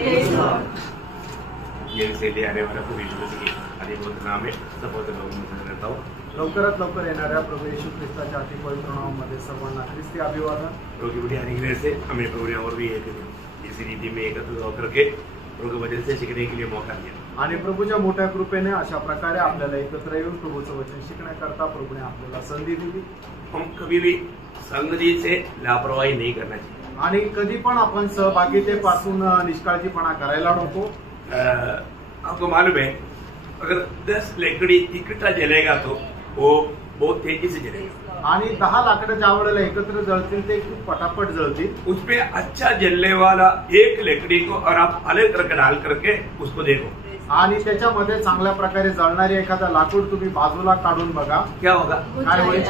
ये से ले आने वाला प्रभु यीशु मसीह के अधिक नाम में सपोर्ट करता हूँ। लवकरात लवकर येणाऱ्या प्रभू येशू ख्रिस्ताच्या अति पवित्र नावामध्ये सर्वांना ख्रिस्ती अभिवादन। प्रभु की बड़ी अनुग्रह से हमें प्रभु ने और भी एक इसी रीति में एकत्र होकर के प्रभु के वचन से सीखने के लिए मौका दिया आणि प्रभूच्या मोठ्या कृपेने अशा प्रकारे आपल्याला एकत्र येऊन प्रभूचं वचन शिकण्याकरता प्रभूने आपल्याला संधी दिली। हम कभी भी संगति से लापरवाही नहीं करना चाहिए आणि कधी पण आपण सहभागितेपासून निष्काळजीपणा करायला नको। आपको मालूम है अगर 10 लकड़ी इकट्ठा जलेगा तो वो बहुत तेजी से जलेगा आणि 10 लाकडं ज्या वेळेला एकत्र जळतील ते खूप पटापट जळतील। उसमें अच्छा जलने वाला एक लकड़ी को और आप अलग करके डाल करके उसको देखो आणि त्याच्यामध्ये चांगल्या प्रकारे जळणारी एखादा लाकूड तुम्ही बाजूला काढून बघा, क्या होगा? काय होईल?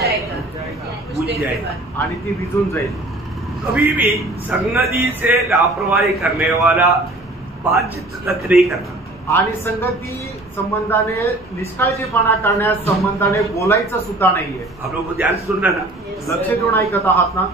बुझ जाएगा आणि ती विझून जाईल। कभी भी संगति से लापरवाही करने वाला बातचीत नहीं करना आणि संगती संबंधाने निष्काळजीपणा करण्यास संबंधाने बोलायचं सुद्धा नाहीये। आप लोग को ध्यान से सुनना ना, लक्ष देऊन ऐकत आहात ना?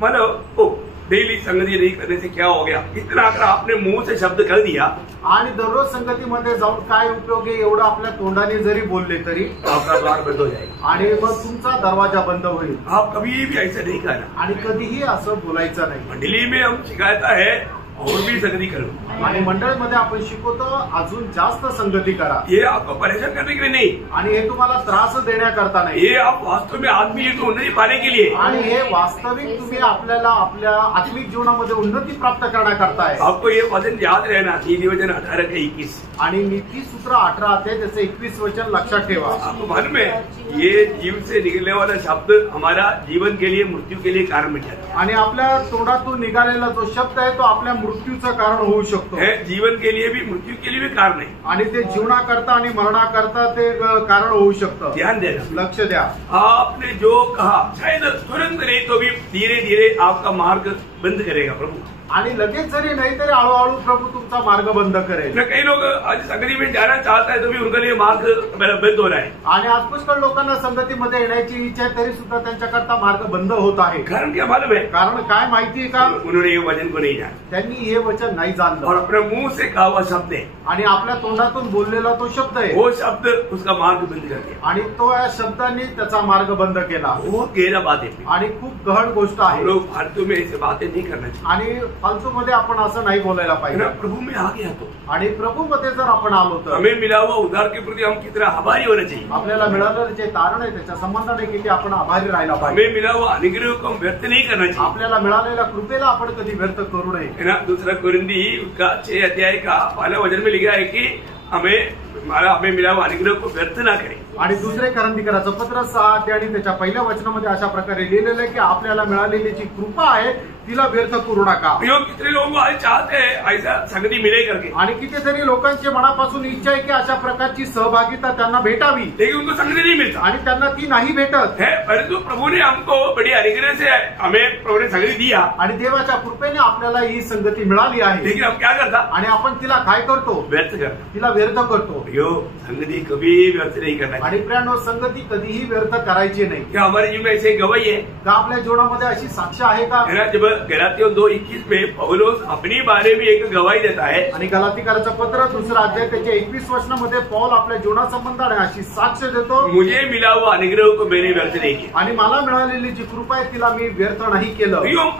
मतलब डेली संगति नहीं करने से क्या हो गया, इतना अगर आपने मुंह से शब्द कर दिया आणि दररोज संगतीमध्ये जाऊन काय उपयोग आहे एवढं आपल्या तोंडाने जरी बोलले तरी आपका द्वार बंद हो जाएगा आणि मग तुमचा दरवाजा बंद होईल। आप कभी भी ऐसा नहीं करना आणि कधीही असं बोलायचं नाही। मंडली में हम शिकायत है और भी संगति करो आणि मंडळीमध्ये आपण शिकवतो अजून जास्त संगती करा। ये आपको परेशान करने के लिए नहीं, आणि हे तुम्हाला त्रास देण्याकरता नाही, ये आप वास्तव में आदमी को उन्नति पाने के लिए, आणि हे वास्तविक तुम्ही आपल्याला आपल्या आत्मिक जीवनामध्ये उन्नती प्राप्त करण्याकरता आहे। आपको ये वचन याद रहना, नीति वचन 18-21 आणि नीती सूत्र 18 ते त्याचे 21 वचन लक्षात ठेवा। आपको मालूम है ये जीव से निकलने वाला शब्द हमारा जीवन के लिए मृत्यू के लिए कारण बन जाता है। आणि आपल्या तोंडातून निघालेला जो शब्द आहे तो आपल्या मृत्यूचं कारण होऊ शकतो। जीवन के लिए भी मृत्यू के लिए भी कारण है आणि ते जीवनाकरता आणि मरणाकरता ते कारण होऊ शकतं। ध्यान देना, लक्ष द्या। आपने जो कहा शायद तुरंत नहीं तो भी धीरे धीरे आपका मार्ग बंद करेगा प्रभु। आणि लगेच जरी नाही तरी हळूहळू प्रभू तुमचा मार्ग बंद करेल। कई लोग आज संगति में जाना चाहता है तो भी उनके लिए मार्ग बंद हो रहा है। आणि आज पुष्कळ लोकांना संगतीमध्ये येण्याची इच्छा आहे तरी सुद्धा त्यांच्याकरता मार्ग बंद होत आहे। कारण क्या मालूम है? कारण काय माहितीये का? उन्होंने ये वचन को नहीं जाना, त्यांनी हे वचन नाही जाणलं और अपने मुंह से कहा हुआ शब्द है आणि आपल्या तोंडातून बोललेला तो शब्द आहे, वो शब्द उसका मार्ग बंद कर दिया आणि तो या शब्दांनी त्याचा मार्ग बंद केला। बहुत गहरा बात है आणि खूप गहन गोष्ट आहे। लोग फालतू में ऐसे बातें नहीं करना चाहिए आणि फालतू मध्ये आपण असं नाही बोलायला पाहिजे। प्रभु में आ गया तो, आणि प्रभू मध्ये जर आपण आलो तर हमें मिला हुआ उद्धार के प्रति हम कितना आभारी होना चाहिए। आपल्याला मिळालेलं जे तारण आहे त्याच्या संबंधाने किती आपण आभारी राहायला पाहिजे। हमें मिला हुआ अनुग्रह को हम व्यर्थ नहीं करना चाहिए। आपल्याला मिळालेल्या कृपेला आपण कधी व्यर्थ करू नये। है ना, 2 कुरिन्थी उसका 6 अध्याय का पहला वचन में लिखा है कि हमें मिला हुआ अनुग्रह को व्यर्थ ना करें। आणि 2 करंथीकराचं पत्र 6 अध्याय आणि त्याच्या पहिल्या वचनामध्ये अशा प्रकारे लिहिलेलं आहे की आपल्याला मिळालेली जी कृपा आहे तिला व्यर्थ करू नका। कितने लोग आज चाहते हैं ऐसा संगति मिले करके, आणि कितीतरी लोकांची मनापासून इच्छा आहे की अशा प्रकारची सहभागिता त्यांना भेटावी, लेकिन उनको संगति नहीं मिलता आणि त्यांना ती नाही भेटत है। परंतु प्रभु ने हमको बड़ी अनुग्रह से हमें प्रभु ने संगति दिया, आणि देवाच्या कृपेने आपल्याला ही संगती मिळाली आहे, लेकिन हम क्या करता? आणि आपण तिला काय करतो? व्यर्थ करता, तिला व्यर्थ करतो। संगति कभी व्यर्थ नहीं करना। आणि प्रियांनो, संगती कधीही व्यर्थ करायची नाही। क्या हमारे जीवन में ऐसे गवाही है का आपल्या जीवनामध्ये अशी साक्ष आहे का? जब गलातियों 2:21 में पौलुस अपनी बारे में एक गवाही देता है, आणि गलातीकराचं पत्र 2 अध्याय त्याच्या 21 वचनामध्ये पौल आपल्या जीवनासंबंधाने अशी साक्ष देतो, मुझे मिला हुआ अनुग्रह को मैंने व्यर्थ नहीं किया, आणि मला मिळालेली जी कृपा आहे तिला मी व्यर्थ नाही केलं।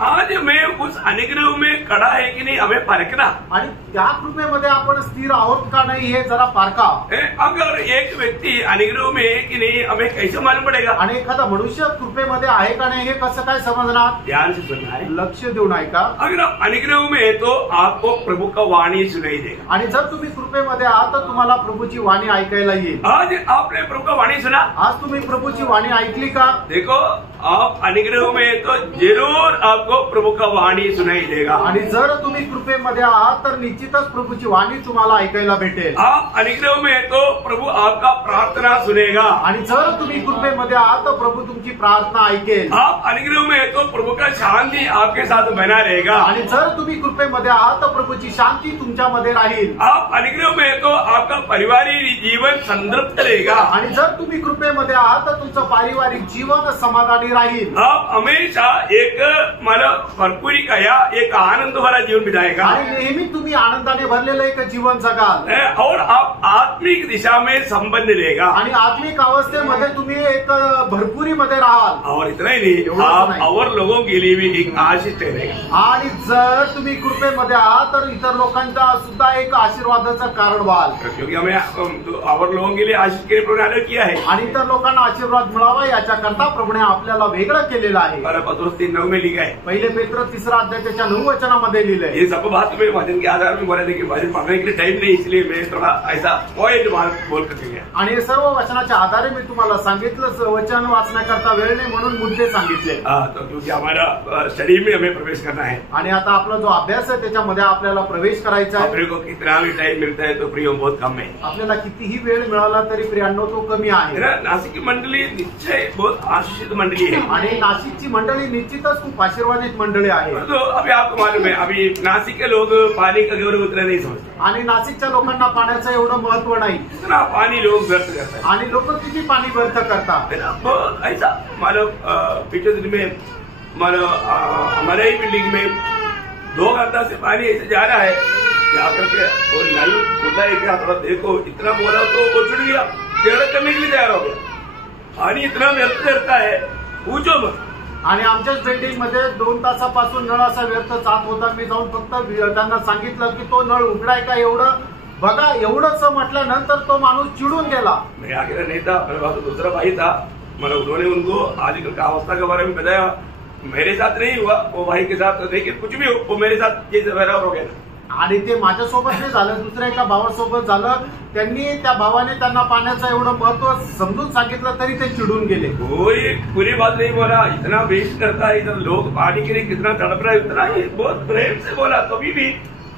आज मैं उस अनुग्रह में खड़ा है कि नहीं हमें परखना, आणि त्या कृपेमध्ये आपण स्थिर आहोत का नाही हे जरा पारखा। अगर एक व्यक्ति अनुग्रह में है कि नहीं हमें कैसे मालूम पड़ेगा? आणि एखादा मनुष्य कृपेमध्ये आहे का नाही हे कसं काय समजणार? ध्यान से सुनना है, लक्ष देऊन ऐका। अगर आप अनुग्रह में है तो आपको प्रभु का वाणी सुनाई देगा। आणि जर तुम्ही कृपेमध्ये आहात तर तुम्हाला प्रभूची वाणी ऐकायला येईल। आज आपने प्रभु का वाणी सुना? आज तुम्ही प्रभूची वाणी ऐकली का? देखो आप अनुग्रह में है तो जरूर आपको प्रभु का वाणी सुनाई देगा। आणि जर तुम्ही कृपेमध्ये आहात तर निश्चितच प्रभूची वाणी तुम्हाला ऐकायला भेटेल। आप अनुग्रह में है तो प्रभु आपका प्रार्थना सुनेगा। आणि जर तुम्ही कृपेमध्ये आहात तर प्रभू तुमची प्रार्थना ऐकेल। आप अनुग्रह में है तो प्रभु का शांति आपके साथ बना रहेगा। आणि जर तुम्ही कृपेमध्ये आहात तर प्रभूची शांती तुमच्यामध्ये राहील। आप अनुग्रह में है तो आपका पारिवारिक जीवन संतृप्त रहेगा। आणि जर तुम्ही कृपेमध्ये आहात तर तुमचं पारिवारिक जीवन समाधानी राहील. आप हमेशा एक मला भरपुरी का या एक आनंद वाला जीवन बिताएगा आणि नेहमी तुम्ही आनंदाने भरलेलं एक जीवन जगाल. और आप आत्मिक दिशा में संबंध लेगा आणि आत्मिक अवस्थेमध्ये तुम्ही एक भरपुरीमध्ये राहाल. और इतना ही नहीं, आप और लोगों के लिए भी एक आशीष ठहरेगा. आणि जर तुम्ही कृपेमध्ये आहात तर इतर लोकांचा सुद्धा एक आशीर्वादाचं कारण व्हाल. क्योंकि हमें और लोगों के लिए आशीष के लिए प्रभु ने आदर किया है. आणि इतर लोकांना आशीर्वाद मिळावा याच्याकरता प्रभूने आपल्याला वेगळं केलेलं आहे. पत्रस 3:9 में लिखा है. पहिले पेत्र 3 अध्याय त्याच्या 9 वचनामध्ये लिहिलंय. ये सब बात में वचन के आधार में बोला था कि वचन पढ़ने के लिए टाइम नहीं, इसलिए मैं थोड़ा ऐसा पॉइंट बोल करके गया. आणि हे सर्व वचनाच्या आधारे मी तुम्हाला सांगितलं. वचन वाचण्याकरता वेळ नाही म्हणून मुद्दे सांगितले. तो क्योंकि हमारा स्टडी में हमें प्रवेश करना है आणि आता आपला जो अभ्यास आहे त्याच्यामध्ये आपल्याला प्रवेश करायचा आहे. अपने को कितना भी टाइम मिलता है तो प्रियो बहुत कम है. आपल्याला कितीही वेळ मिळाला तरी प्रियांनो तो कमी आहे. नासिक की मंडली निश्चय बहुत आशीषित मंडली है. आणि नाशिकची मंडळी निश्चितच खूप आशीर्वादित मंडळी आहे. तो अभी आपको मालूम है, अभी नासिक के लोग पानी का गौरव उतना नहीं समझते. आणि नाशिकच्या लोकांना पाण्याचं एवढं महत्व नाही. इतना पानी लोग व्यर्थ करते हैं. आणि लोक किती पाणी व्यर्थ करतात. ऐसा मानो पिछले दिन में मानो हमारे ही बिल्डिंग में 2 घंटा से पानी ऐसे जा रहा है कि आकर के वो नल खुला है क्या, थोड़ा देखो, इतना बोला तो वो छुट गया, टेढ़ा करने के लिए तैयार हो गया. पानी इतना व्यर्थ करता है पूछो मत. आणि आमच्याच बिल्डिंग मध्ये 2 तासापासून नळ असा व्यर्थ जात होता. मी जाऊन फक्त त्यांना सांगितलं की तो नळ उघडाय का, एवढं बघा. एवढंच म्हटल्यानंतर तो माणूस चिडून गेला. मैं आगे नहीं था, मेरे पास दूसरा भाई था. मतलब उन्होंने उनको आजकल का अवस्था के बारे में बताया. मेरे साथ नहीं हुआ, वो भाई के साथ, लेकिन कुछ भी हो वो मेरे साथ ये बराबर हो गया. आणि ते माझ्यासोबत नाही झालं, दुसऱ्या एका भावासोबत झालं. त्यांनी त्या भावाने त्यांना पाण्याचं एवढं महत्व समजून सांगितलं तरी ते चिडून गेले. कोई पूरी बात नहीं बोला. इतना वेस्ट करता है, इतना लोग पानी के लिए कितना तड़प रहा है, इतना ही बहुत प्रेम से बोला. कभी भी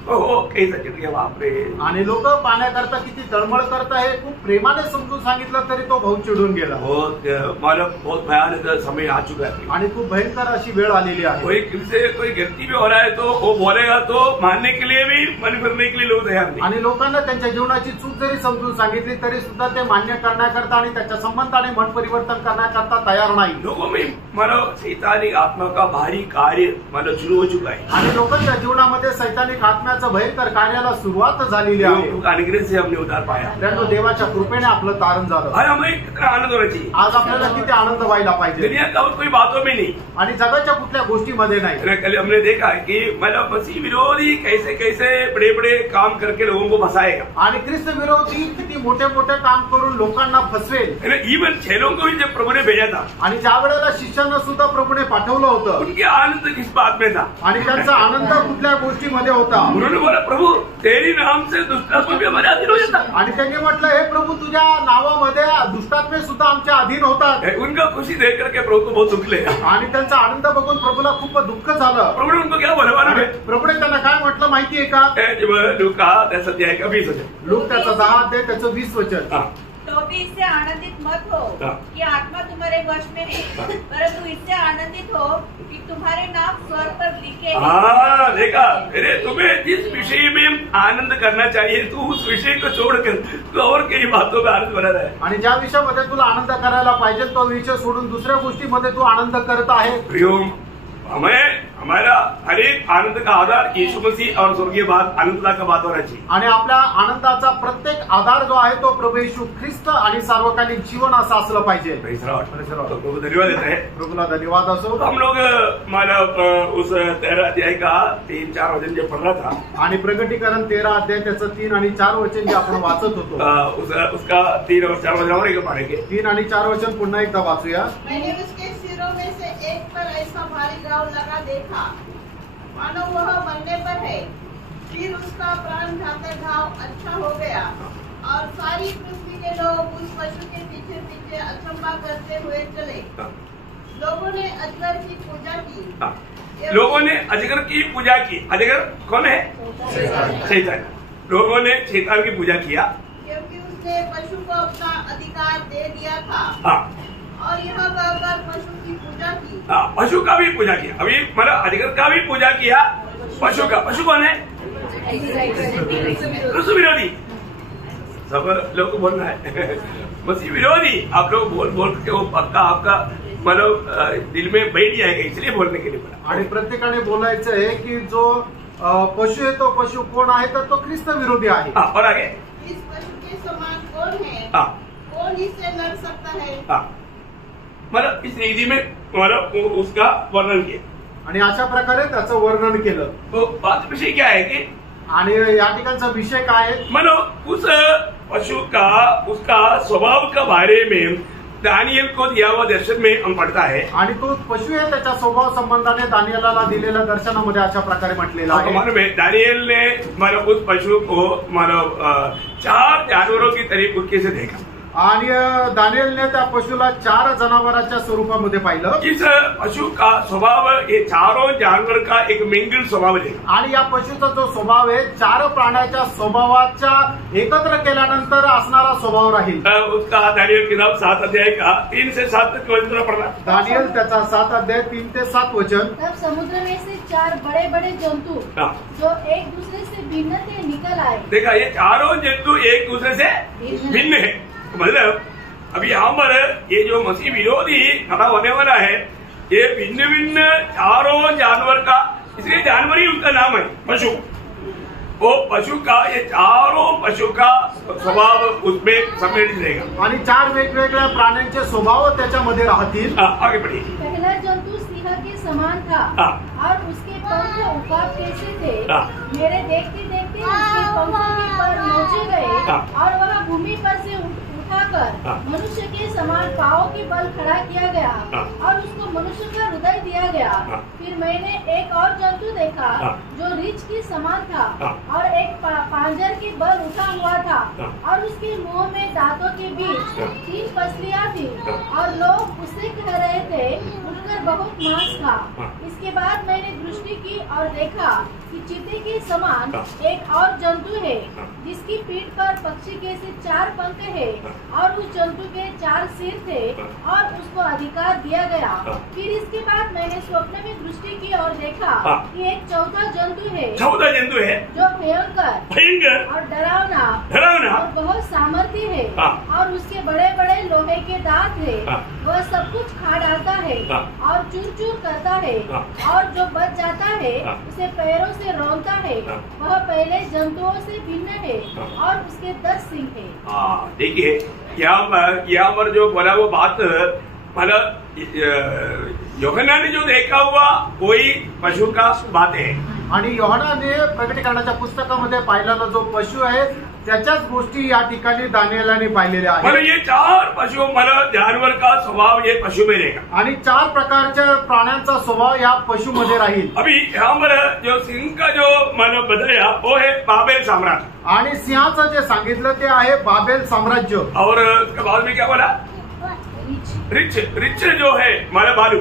बापरे. आणि लोक पाण्याकरता किती तळमळ करत आहे, खूप प्रेमाने समजून सांगितलं तरी तो भाऊ चिडून गेला. बहुत भयानक समय आ चुका है आणि खूप भयंकर अशी वेळ आलेली आहे. कोई गलती भी हो रहा है तो वो बोलेगा तो मानने के लिए भी, मन फिरने के लिए लोग तैयार नहीं. आणि लोकांना त्यांच्या जीवनाची चूक जरी समजून सांगितली तरी सुद्धा ते मान्य करण्याकरता आणि त्याच्या संबंधाने मन परिवर्तन करण्याकरता तयार नाही. लोगों में मानो सैतानिक आत्मा का भारी कार्य मानो शुरू हो चुका है. आणि लोकांच्या जीवनामध्ये सैतानिक आत्म्याचं भयंकर कार्याला सुरुवात झालेली आहे. अनुग्रह से हमने उद्धार पाया. त्यामुळे देवाच्या कृपेने आपलं तारण झालं. हमें कितना आनंद होना चाहिए. आज आपल्याला किती आनंद व्हायला पाहिजे. दुनिया का कोई बातों में नहीं, आणि जगाच्या कुठल्या गोष्टीमध्ये नाही. कल हमने देखा कि मतलब मसीह विरोधी कैसे कैसे बड़े बड़े काम करके लोगों को फंसाएगा. आणि ख्रिस्त विरोधी किती मोठे मोठे काम करून लोकांना फसवेल. इवन चेलों को भी जब प्रभु ने भेजा था, आणि ज्या वेळेला शिष्यांना सुद्धा प्रभूने पाठवलं होतं, उनके आनंद किस बात में था. आणि त्यांचा आनंद कुठल्या गोष्टीमध्ये होता. उन्होंने बोला प्रभु तेरी नाम से दुष्टात्मा भी हमारे अधीन हो जाता. आणि त्यांनी म्हटलं हे प्रभू तुझ्या नावामध्ये दुष्टात्मे सुद्धा आमच्या अधीन होतात. उनका खुशी देख करके प्रभु को बहुत दुख लगा. आणि त्यांचा आनंद बघून प्रभूला खूप दुःख झालं. प्रभु ने उनको क्या बोला मालूम है. प्रभूने त्यांना काय म्हटलं माहितीये का. लूका 10 अध्याय का 20 वचन. लूक त्याचा 10 अध्याय त्याचं 20 वचन. तो भी इससे आनंदित मत हो कि आत्मा तुम्हारे वश में है, परंतु इससे आनंदित हो कि तुम्हारे नाम स्वर पर लिखे. हाँ देखा, अरे तुम्हें जिस विषय में आनंद करना चाहिए तू उस विषय को छोड़कर तू और कई बातों में आनंद बना रहा है. आणि ज्या विषयामध्ये तुला आनंद करायला पाहिजे तो विषय सोडून दुसऱ्या गोष्टीमध्ये तू आनंद करत आहे. प्रियम, हमें हमारा हर एक आनंद का आधार यीशु मसीह और स्वर्गीय बात आनंदता का बात होना चाहिए. आणि आपल्या आनंदाचा प्रत्येक आधार जो आहे तो प्रभू येशू ख्रिस्त आणि सार्वकालिक जीवन असं असलं पाहिजे. प्रभु धन्यवाद देते हैं. प्रभूला धन्यवाद असो. हम लोग मतलब उस 13 अध्याय का 3-4 वचन जो पढ़ रहा था, आणि प्रकटीकरण 13 अध्याय त्याचं 3 आणि 4 वचन जे आपण वाचत होतो, उसका 3 और 4 वचन और एक पढ़ेंगे. 3 आणि 4 वचन पुन्हा एकदा वाचूया. मैंने उसके सिरों में से एक पर ऐसा भारी घाव लगा देखा मानो वह मरने पर है. फिर उसका प्राण घातक घाव अच्छा हो गया और सारी पृथ्वी के लोग उस पशु के पीछे पीछे अचंभा करते हुए चले. लोगों ने अजगर की पूजा की. लोगों ने अजगर की पूजा की. अजगर कौन है. शैतान. लोगों ने शैतान की पूजा किया क्योंकि उसने पशु को अपना अधिकार दे दिया था. और यह कहकर पशु की पूजा की. पशु का भी पूजा किया. अभी मतलब अजगर का भी पूजा किया, पशु का. पशु कौन है. पशु विरोधी. सब लोग को बोलना है मसीह विरोधी. आप लोग बोल बोल के वो पक्का आपका मतलब दिल में बैठ जाएगा, इसलिए बोलने के लिए बोला। आणि प्रत्येकाने बोलायचं आहे की जो पशु आहे तो पशु कोण आहे तर तो ख्रिस्त विरोधी आहे। और आगे इस पशु के समान कौन है? हाँ कौन इससे लड़ सकता है? हाँ, मतलब इस रीति में मतलब उसका वर्णन किया आणि अशा प्रकारे त्याचं वर्णन केलं। तो बात विषय क्या है कि आणि या ठिकाणचा विषय काय आहे? मानो उस पशु का उसका स्वभाव के बारे में दानियल को दिया हुआ दर्शन में हम पढ़ता है। आणि तो पशु आहे त्याच्या स्वभाव संबंधाने दानियेलाला दिलेल्या दर्शनामध्ये अशा प्रकारे म्हटलेलं आहे। मानो दानियल ने मतलब उस पशु को मतलब 4 जानवरों की तरह उठके से देखा आणि दानियलने त्या पशुला 4 जनावरांच्या स्वरूपामध्ये पाहिलं। इस पशु का स्वभाव ये चारों जानवर का एक मिंगल स्वभाव है आणि या पशुचा जो स्वभाव आहे 4 प्राण्याच्या स्वभावाच्या एकत्र केल्यानंतर असणारा स्वभाव राहील। उसका दानियल किताब 7 अध्याय का 3 से 7 तक वचन पढ़ना। दानियल त्याचा 7 अध्याय 3 ते 7 वचन। तब समुद्र में से 4 बड़े बड़े जंतु जो एक दूसरे से भिन्न थे निकल आए। देखा, ये चारों जंतु एक दूसरे से भिन्न है। मतलब अभी यहाँ पर ये जो मसीह विरोधी खड़ा होने वाला है, ये भिन्न भिन्न चारों जानवर का, इसलिए जानवर ही उसका नाम है पशु। वो पशु का ये चारों पशु का स्वभाव उसमें समेट रहेगा आणि 4 वेगवेगळ्या प्राण्यांचे स्वभाव त्याच्यामध्ये राहतील। आगे बढ़िए। पहला जंतु सिंह के समान था और उसके पंख उकाब कैसे थे। मेरे देखते देखते उसके पंखों के पर नोचे गए और वह भूमि पर से उठाकर मनुष्य के समान पांवों के बल खड़ा किया गया और उसको मनुष्य का हृदय दिया गया। फिर मैंने एक और जंतु देखा जो रीछ के समान था और एक पांजर के बल उठा हुआ था और उसके मुंह में दांतों के बीच 3 पसलियां थी और लोग उससे कह रहे थे उठकर बहुत मांस खा। इसके बाद मैंने दृष्टि की और देखा कि चीते के समान एक और जंतु है जिसकी पीठ पर पक्षी के से 4 पंख है और उस जंतु के 4 सिर थे और उसको अधिकार दिया गया। फिर इसके बाद मैंने स्वप्न में दृष्टि की और देखा कि एक चौथा जंतु है जो भयंकर और डरावना और बहुत सामर्थ्य है और उसके बड़े बड़े लोहे के दांत है। वह सब कुछ खा डालता है और चूर चूर करता है और जो बच जाता है उसे पैरों से रौंदता है। वह पहले जंतुओं से भिन्न है और उसके 10 सिंह है। देखिए यहाँ पर जो बोला वो बात, मतलब यूहन्ना ने जो देखा हुआ वही पशु का बात है। आणि यूहन्नाने प्रकटीकरणाच्या पुस्तकामध्ये पाहिलेला जो पशु आहे त्याच्याच गोष्टी या ठिकाणी दानियेलाने पाहिलेल्या आहेत। मतलब ये 4 पशु मतलब जानवर का स्वभाव ये पशु में रहेगा आणि 4 प्रकारच्या प्राण्यांचा स्वभाव या पशुमध्ये राहील। अभी यहाँ पर जो सिंह का जो मतलब बताया वो है बाबेल साम्राज्य आणि सिंहाचं जे सांगितलं ते आहे बाबेल साम्राज्य। और उसके बाद में क्या बोला? रिच जो है मतलब भालू।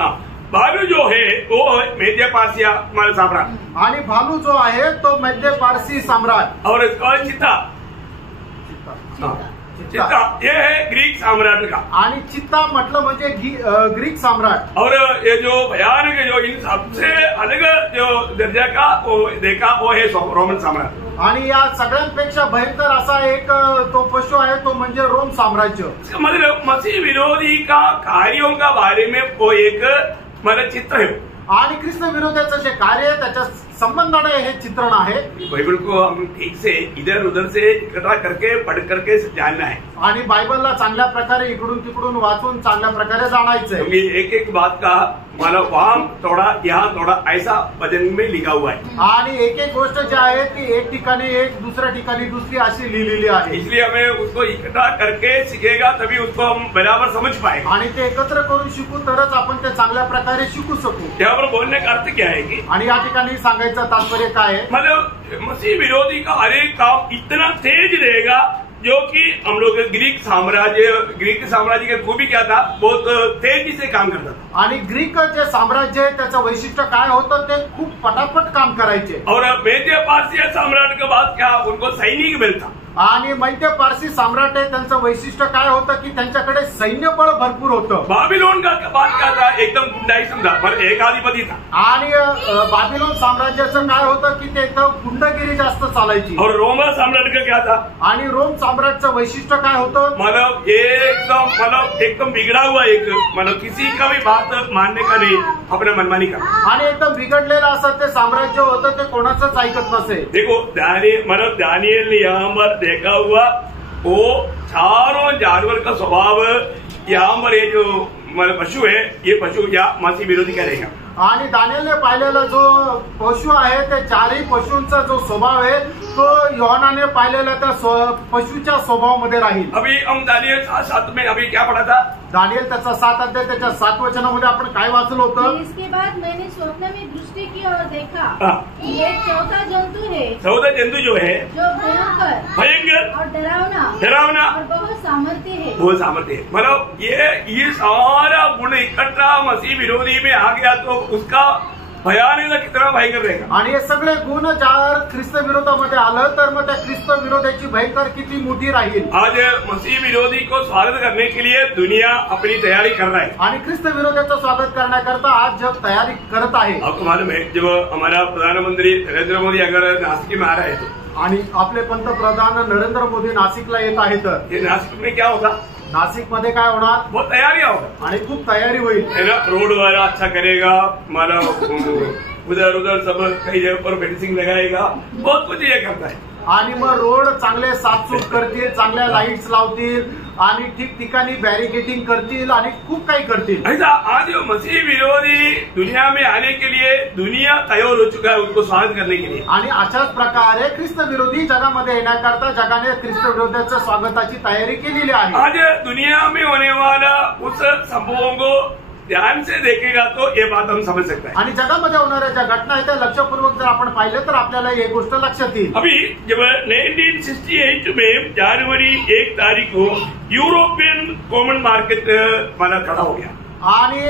हाँ, भालू जो है वो मध्य पारसिया मतलब साम्राज्य आणि भालू जो आहे तो मध्य पारसी सम्राट। और इसका चित्ता चित्ता ये है ग्रीक साम्राज्य का। आणि चित्ता मतलब म्हणजे ग्रीक सम्राट। और ये जो भयानक जो इन सबसे अलग जो दर्जा का वो देखा वो है रोमन साम्राज्य। आणि या सगळ्यांपेक्षा भयंकर असा एक तो पशु आहे तो म्हणजे रोम साम्राज्य। मतलब मसीह विरोधी का कार्यों का बारे में वो एक मतलब चित्र है आणि ख्रिस्त विरोधाचं जे कार्य आहे त्याच्या संबंधाने हे चित्रण आहे। बाइबल को हम ठीक से इधर उधर से इकट्ठा करके पढ़ करके जानना है आणि बायबलला चांगल्या प्रकारे इकडून तिकडून वाचून चांगल्या प्रकारे जाणायचं आहे। एक एक बात का मतलब वहाँ थोड़ा यहाँ थोड़ा ऐसा वचन में लिखा हुआ है आणि एक एक गोष्ट जी आहे ती एक ठिकाणी एक दुसऱ्या ठिकाणी दुसरी अशी लिहिलेली आहे। इसलिए हमें उसको इकट्ठा करके सीखेगा तभी उसको हम बराबर समझ पाएंगे आणि ते एकत्र करून शिकू तरच आपण ते चांगल्या प्रकारे शिकू शकू। यहाँ पर बोलने का अर्थ क्या है कि आणि या ठिकाणी सांगायचं तात्पर्य काय आहे? मतलब मसीह विरोधी का हर एक काम इतना तेज रहेगा जो कि हम लोग ग्रीक साम्राज्य की खूबी क्या था, बहुत तेजी से काम करता था। आणि ग्रीक जे साम्राज्य आहे त्याचं वैशिष्ट्य काय होतं, ते खूप पटापट काम करायचे. और मेदे पारसी सम्राट के बाद क्या उनको सैनिक मिलता. आणि मैत्य पारसी सम्राट आहे त्यांचं वैशिष्ट्य काय होतं की त्यांच्याकडे सैन्य बळ भरपूर होतं. बाबिलोन का बाद क्या था, एकदम गुंडाईसम था, पर एकाधिपती था. आणि बाबिलोन साम्राज्याचं काय होतं की ते एकदम गुंडगिरी जास्त चालायची. और रोमन सम्राट का क्या था, आणि रोम सम्राटचं वैशिष्ट्य काय होतं, मतलब एकदम बिगड़ा हुआ एक, मतलब किसी का भी बात मानने का नहीं, अपने मनमानी का. आणि एकदम बिघडलेलं असं ते साम्राज्य होतं, ते कोणाचंच ऐकत नसे. देखो दानियल ने यहाँ पर देखा हुआ वो चारों जानवर का स्वभाव यहाँ पर ये जो पशु है, ये पशु या मसीह विरोधी करेगा. आणि दानियलने पाहिलेला जो पशु आहे ते चारही पशूंचा जो स्वभाव आहे तो योहानाने पाहिलेला त्या पशुच्या स्वभावामध्ये राहील. अभी हम दानियल 7 में अभी क्या पढ़ा था, दानियल त्याचा 7 अध्याय त्याच्या 7 वचनामध्ये आपण काय वाचलं होतं. इसके बाद मैंने स्वप्न में दृष्टि की और देखा हाँ. कि एक चौथा जंतु है, चौदह जंतु जो है जो भयंकर और डरावना डरावना और बहुत सामर्थ्य है. वो सामर्थ्य है. मतलब ये सारा गुण इकट्ठा मसीह विरोधी में आ गया तो उसका भयानक कितना भयंकर रहेगा. आणि हे सगळे गुण जर ख्रिस्त विरोधामध्ये आलं तर मग त्या ख्रिस्त विरोधाची भयंकर किती मोठी राहील. आज मसीह विरोधी को स्वागत करने के लिए दुनिया अपनी तैयारी कर रहा है. आणि ख्रिस्त विरोधाचं स्वागत करण्याकरता आज जग तयारी करत आहे. आपको मालूम है जब हमारा प्रधानमंत्री नरेंद्र मोदी अगर नासिक में आ रहे तो, आणि आपले पंतप्रधान नरेंद्र मोदी नाशिकला येत आहेत, ये नासिक में क्या होगा, नाशिक मध्ये काय होणार, बहुत तैयारियां होगा. आणि खूप तयारी होईल. है ना, रोड वगैरह अच्छा करेगा, मतलब उधर सब कई जगह पर फेंसिंग लगाएगा, बहुत कुछ ये करता है. आणि मग रोड चांगले साफसूफ करतील, चांगल्या लाईट्स लावतील आणि ठिकठिकाणी बॅरिकेडिंग करतील आणि खूप काही करतील. ऐसा आज मसीह विरोधी दुनिया में आने के लिए दुनिया तैयार हो चुका है उनको स्वागत करने के लिए. आणि अशाच प्रकारे ख्रिस्त विरोधी जगामध्ये येण्याकरता जगाने ख्रिस्त विरोधाच्या स्वागताची तयारी केलेली आहे. आज दुनिया में होने वाला उस संभवों को ध्यान से देखेगा तो ये बात हम समझ सकते हैं. आणि जगामध्ये होणाऱ्या ज्या घटना आहेत त्या लक्षपूर्वक जर आपण पाहिलं तर आपल्याला ही गोष्ट लक्षात येईल. अभी जब 1968 में जनवरी 1 तारीख को यूरोपियन कॉमन मार्केट माना खड़ा हो गया. आणि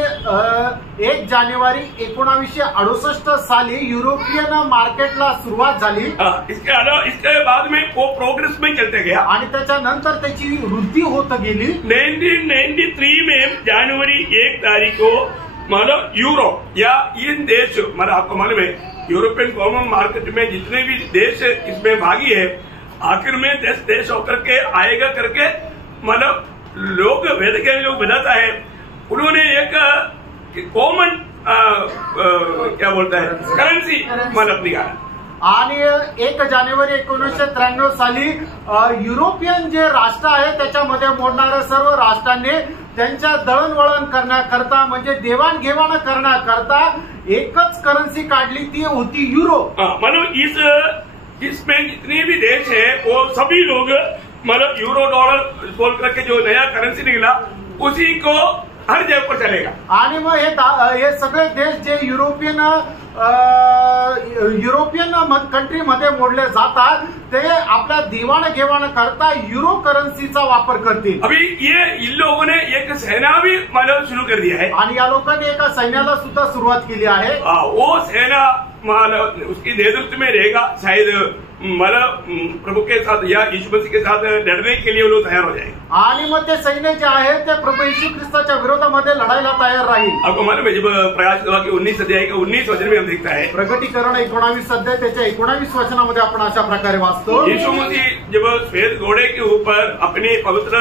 1 जानेवारी 1968 साली युरोपियन मार्केटला सुरुवात झाली. इसके बाद में वो प्रोग्रेस में चलते गया आणि त्याच्यानंतर त्याची वृद्धी होत गेली. 1993 में जनवरी 1 तारीख को मतलब यूरोप या इन देश, मतलब आपको मालूम है यूरोपियन कॉमन मार्केट में जितने भी देश इसमें भागी है, आखिर में 10 देश होकर के आएगा करके मतलब लोग वेद के लोग बताता है, उन्होंने एक कॉमन क्या बोलता है करन्सी मतलब निकाला. आणि 1 जानेवारी 1993 साली युरोपियन जे राष्ट्र आहे त्याच्यामध्ये मोडणाऱ्या सर्व राष्ट्रांनी त्यांच्या दळणवळण करण्याकरता म्हणजे देवाणघेवाण करण्याकरता एकच करन्सी काढली, ती होती युरो. मतलब इसमें जितने भी देश है वो सभी लोग मतलब यूरो डॉलर बोल करके जो नया करेंसी निकला उसी को हर जगह पर चलेगा. आणि मग हे सगळे देश जे युरोपियन कंट्रीमध्ये मोडले जातात ते आपल्या देवाणघेवाण करता युरो करन्सीचा वापर करतील. अभी ये इन लोगों ने एक सेना भी मतलब शुरू कर दिया है. आणि या लोकांनी एका सैन्याला सुद्धा सुरुवात केली आहे. वो सेना मतलब उसकी नेतृत्व में रहेगा शायद मतलब प्रभु के साथ या यीशु मसीह के साथ लड़ने के लिए वो लोग तैयार हो जाएंगे. आणि मग ते सैन्य जे आहे ते प्रभू यीशु ख्रिस्ताच्या विरोधामध्ये लढायला तयार राहील. आपको मालूम है जब प्रकाश हुआ कि 19 अध्याय के 19 वचन में हम देखता है, प्रकटीकरण 19 अध्याय त्याच्या 19 वचनामध्ये आपण अशा प्रकारे वाचतो. यीशु मसीह जब श्वेत घोड़े के ऊपर अपने पवित्र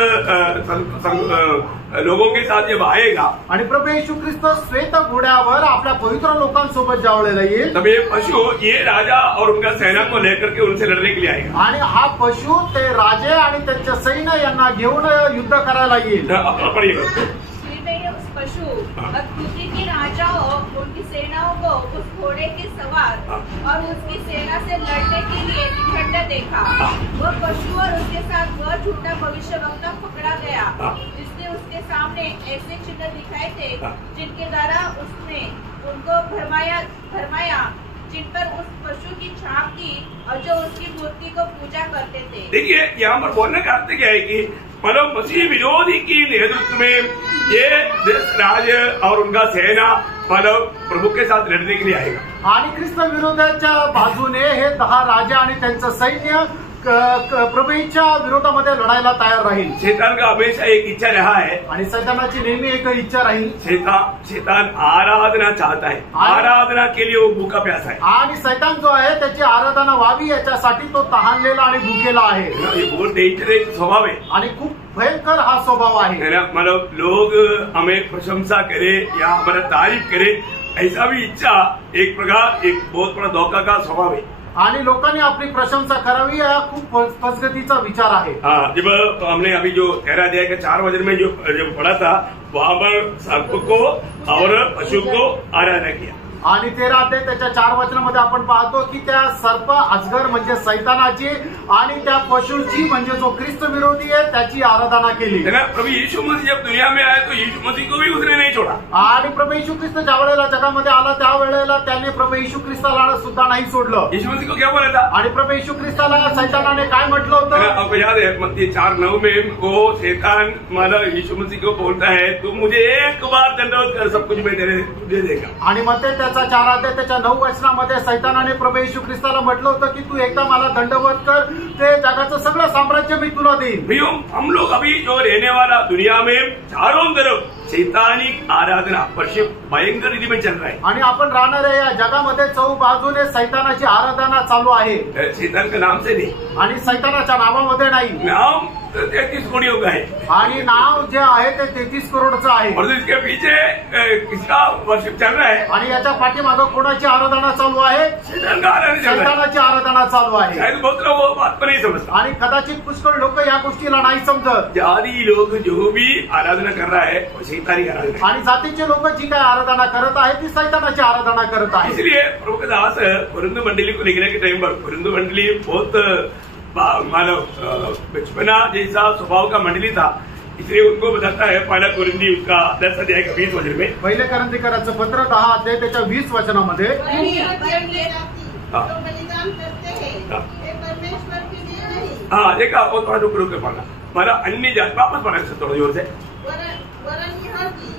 लोगों के साथ जब आएगा आणि प्रभू येशू ख्रिस्त श्वेत घोड्यावर आपल्या पवित्र लोकांसोबत जावलेला येईल, तब ये पशु ये राजा और उनका सेना को लेकर के उनसे लड़ने के लिए आएगा. आणि हा पशु ते राजे आणि त्यांचे सैन्य यांना घेऊन युद्ध करायला येईल. उस पशु अद्भुति के राजाओं उनकी सेनाओं को उस घोड़े के सवार और उसकी सेना से लड़ने के लिए निकटने देखा. वह पशु और उसके साथ वह झूठा भविष्यवक्ता पकड़ा गया जिसने उसके सामने ऐसे चिन्ह दिखाए थे जिनके द्वारा उसने उनको भरमाया जिन पर उस पशु की छाप थी और जो उसकी मूर्ति को पूजा करते थे. देखिए यहाँ पर बोलने का अर्थ क्या है कि मतलब मसीह विरोधी की नेतृत्व में ये देश राज और उनका सेना मतलब प्रभु के साथ लड़ने के लिए आएगा। आणि ख्रिस्त विरोधाच्या बाजूने हे 10 राजे आणि त्यांचं सैन्य प्रभूच्या विरोधामध्ये लढायला तयार राहील। शैतान का हमेशा एक इच्छा रहा है आणि सैतानाची नेहमी एक इच्छा राहील। शैतान आराधना चाहता है, आराधना के लिए वो भूखा प्यासा है। आणि सैतान जो आहे त्याची आराधना व्हावी याच्यासाठी तो तहानलेला आणि भुकेला आहे। ये बहुत डेंजरस स्वभाव है आणि खूप भयंकर हा स्वभाव आहे। मतलब लोग हमें प्रशंसा करे या हमारा तारीफ करे, ऐसा भी इच्छा एक प्रकार एक बहुत बड़ा धोखा का स्वभाव है। आणि लोकांनी आपली प्रशंसा करावी हा खूप फसगतीचा विचार आहे। जब हमने अभी जो 13 अध्याय के 4 वचन में जो पढ़ा था वहां पर सर्प को और पशु को आराधना किया। आणि 13 अध्याय त्याच्या 4 वचनामध्ये आपण पाहतो की त्या सर्प अजगर म्हणजे सैतानाची आणि त्या पशुची म्हणजे जो ख्रिस्त विरोधी आहे त्याची आराधना केली। प्रभु यीशु मसीह जब दुनिया में आया तो यीशु मसीह को भी उसने नहीं छोड़ा। आणि प्रभू येशू ख्रिस्त ज्या वेळेला जगामध्ये आला त्या वेळेला त्याने प्रभू येशू ख्रिस्ताला सुद्धा नाही सोडलं। यीशु मसीह को क्या बोला था? आणि प्रभू येशू ख्रिस्ताला सैतानाने काय म्हटलं होतं? आपको याद है मत्ती 4:9 में वो शैतान मतलब यीशु मसीह को बोलता है तू मुझे एक बार दंडवत कर सब कुछ मैं तेरे दे देगा। आणि मग त्याचा 4 अध्याय त्याच्या 9 वचनामध्ये सैतानाने प्रभू येशू ख्रिस्ताला म्हटलं होतं की तू एकदा मला दंडवत कर, ते जगाचं सगळं साम्राज्य मी तुला देईन। हम लोग अभी जो रहने वाला दुनिया में चारों तरफ शैतानिक आराधना भयंकर रीति में चल रहा है। आणि आपण राहणाऱ्या या जगामध्ये चौबाजूने सैतानाची आराधना चालू आहे। शैतान का नाम से नहीं, आणि सैतानाच्या नावामध्ये नाही, नाम 33 करोड़ का है आणि नाव जे आहे ते 33 करोडचं आहे। और इसके पीछे किसका वर्शिप चल रहा है? आणि याच्या पाठीमागं कोणाची आराधना चालू आहे? शैतान का आराधना चल रहा है। सैतानाची आराधना चालू आहे। शायद बहुत लोग वो बात को नहीं समझता। आणि कदाचित पुष्कळ लोक या गोष्टीला नाही समजत। जाती लोग जो भी आराधना कर रहा है वो शैतानी आराधना, आणि जातीचे लोक जी काय आराधना करत आहेत ती सैतानाची आराधना करत आहेत। इसलिए प्रभु के दास कुरिन्थ मंडली को लिखने के टाइम पर कुरिन्थ मंडली बहुत मानव बचपना जैसा स्वभाव का मंडली था, इसलिए उनको बताता है पहला कुरिन्थी उसका 10 अध्याय का 20 वचन में, पहिले करंथीकरांचं पत्र 10 अध्याय त्याच्या 20 वचनामध्ये जो बलिदान करते हैं ये परमेश्वर के लिए नहीं। हाँ देखा वो थोड़ा रुक के पढ़ना, मला अन्य जाति वापस पढ़ा थोड़ा जोर से, वरन यह कि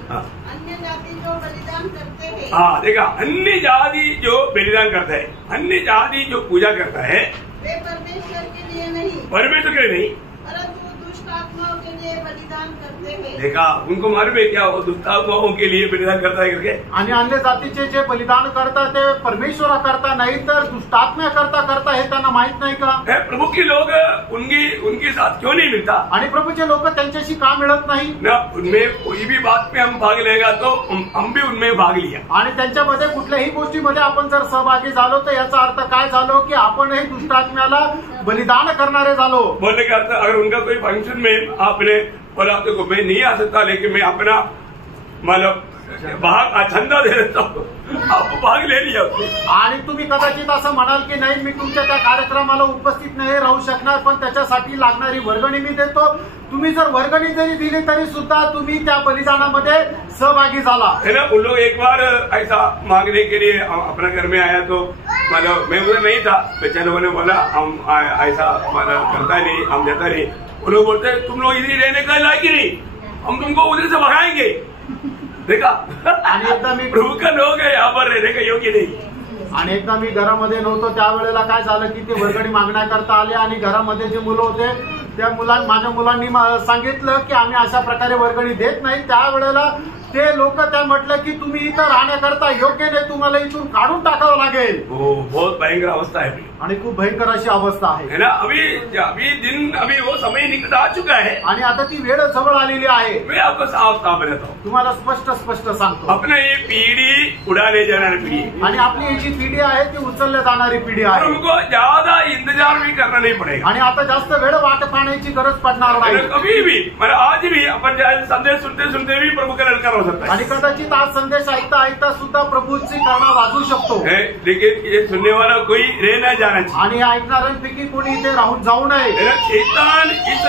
अन्य जाति जो बलिदान करते हैं। हाँ देखा अन्य जाति जो बलिदान करता है, अन्य जाति जो पूजा करता है वे परमेश्वर के लिए नहीं, परमेश्वर के लिए नहीं परंतु दुष्ट आत्माओं के लिए बलिदान करते हैं। देखा उनको मालूम है क्या वो दुष्ट आत्माओं के लिए बलिदान करता है करके। आणि अन्य जातीचे जे बलिदान करतात ते परमेश्वर करता नाही तर दुष्टात्म्या करता हे त्यांना माहित नाही का? प्रभु के लोग उनके साथ क्यों नहीं मिलता? आणि प्रभूचे लोक त्यांच्याशी का मिळत नाही? ना उनमें कोई भी बात में हम भाग लेगा तो हम भी उनमें भाग लिया। आणि त्यांच्यामध्ये कुठल्याही गोष्टीमध्ये आपण जर सहभागी झालो तर याचा अर्थ काय झालो की आपणही दुष्टात्म्याला बलिदान करणारे झालो। बोलने का अर्थ अगर उनका कोई फंक्शन में आपने बोला तो मैं नहीं आ सकता लेकिन मैं अपना मतलब भाग चंदा दे देता हूँ, आप भाग ले लिया। आणि तुम्ही कदाचित असं म्हणाल की नाही मी तुमच्या त्या कार्यक्रमाला उपस्थित नाही राहू शकणार पण त्याच्यासाठी लागणारी वर्गणी मी देतो। तुम्ही जर वर्गणी जरी दिली तरी सुद्धा तुम्ही त्या बलिदानामध्ये सहभागी झाला। है ना, उन लोग एक बार ऐसा मांगने के लिए अपना घर में आया तो मतलब मैं उधर नहीं था, बेचारे लोगों ने बोला हम ऐसा मतलब करता नहीं, हम देता नहीं। वो लोग बोलते तुम लोग इधर रहने का लायक ही नहीं, हम तुमको उधर से भगाएंगे। देखा आणि एकदा मी प्रभु का लोग है यहाँ पर रहने का योग्य नहीं। आणि एकदा मी घरामध्ये नव्हतो त्यावेळेला काय झालं की ते वर्गणी मागण्याकरता आले आणि घरामध्ये जे मुलं होते त्या माझ्या मुलांनी सांगितलं की आम्ही अशा प्रकारे वर्गणी देत नाही। त्यावेळेला ते लोक त्या म्हटलं की तुम्ही इथं राहण्याकरता योग्य नाही, तुम्हाला इथून काढून टाकावं लागेल। बहुत भयंकर अवस्था है आणि खूप भयंकर अशी अवस्था आहे है ना। अभी वो समय निकट आ चुका है आणि आता ती वेळ जवळ आलेली आहे। मैं आपको साफ साफ बताता हूँ, तुम्हाला स्पष्ट सांगतो अपना ये पीढ़ी उड़ाने जाने पिढ़ी आणि आपली ही जी पिढी आहे ती उचलल्या जाणारी पिढी आहे। उनको ज्यादा इंतजार भी करना नहीं पड़ेगा आणि आता जास्त वेळ वाट पाहण्याची गरज पडणार नाही। कभी भी मतलब आज भी अपन संदेश सुनते सुनते भी प्रभु का ललकार हो सकता है। आणि कदाचित आज संदेश ऐकता सुद्धा प्रभूची करणा वाजू शकतो, लेकिन ये सुनने वाला कोई रह न जाना चाहिए आणि ऐकणाऱ्यांपैकी कोणी इथे राहून जाऊ नये। शैतान इस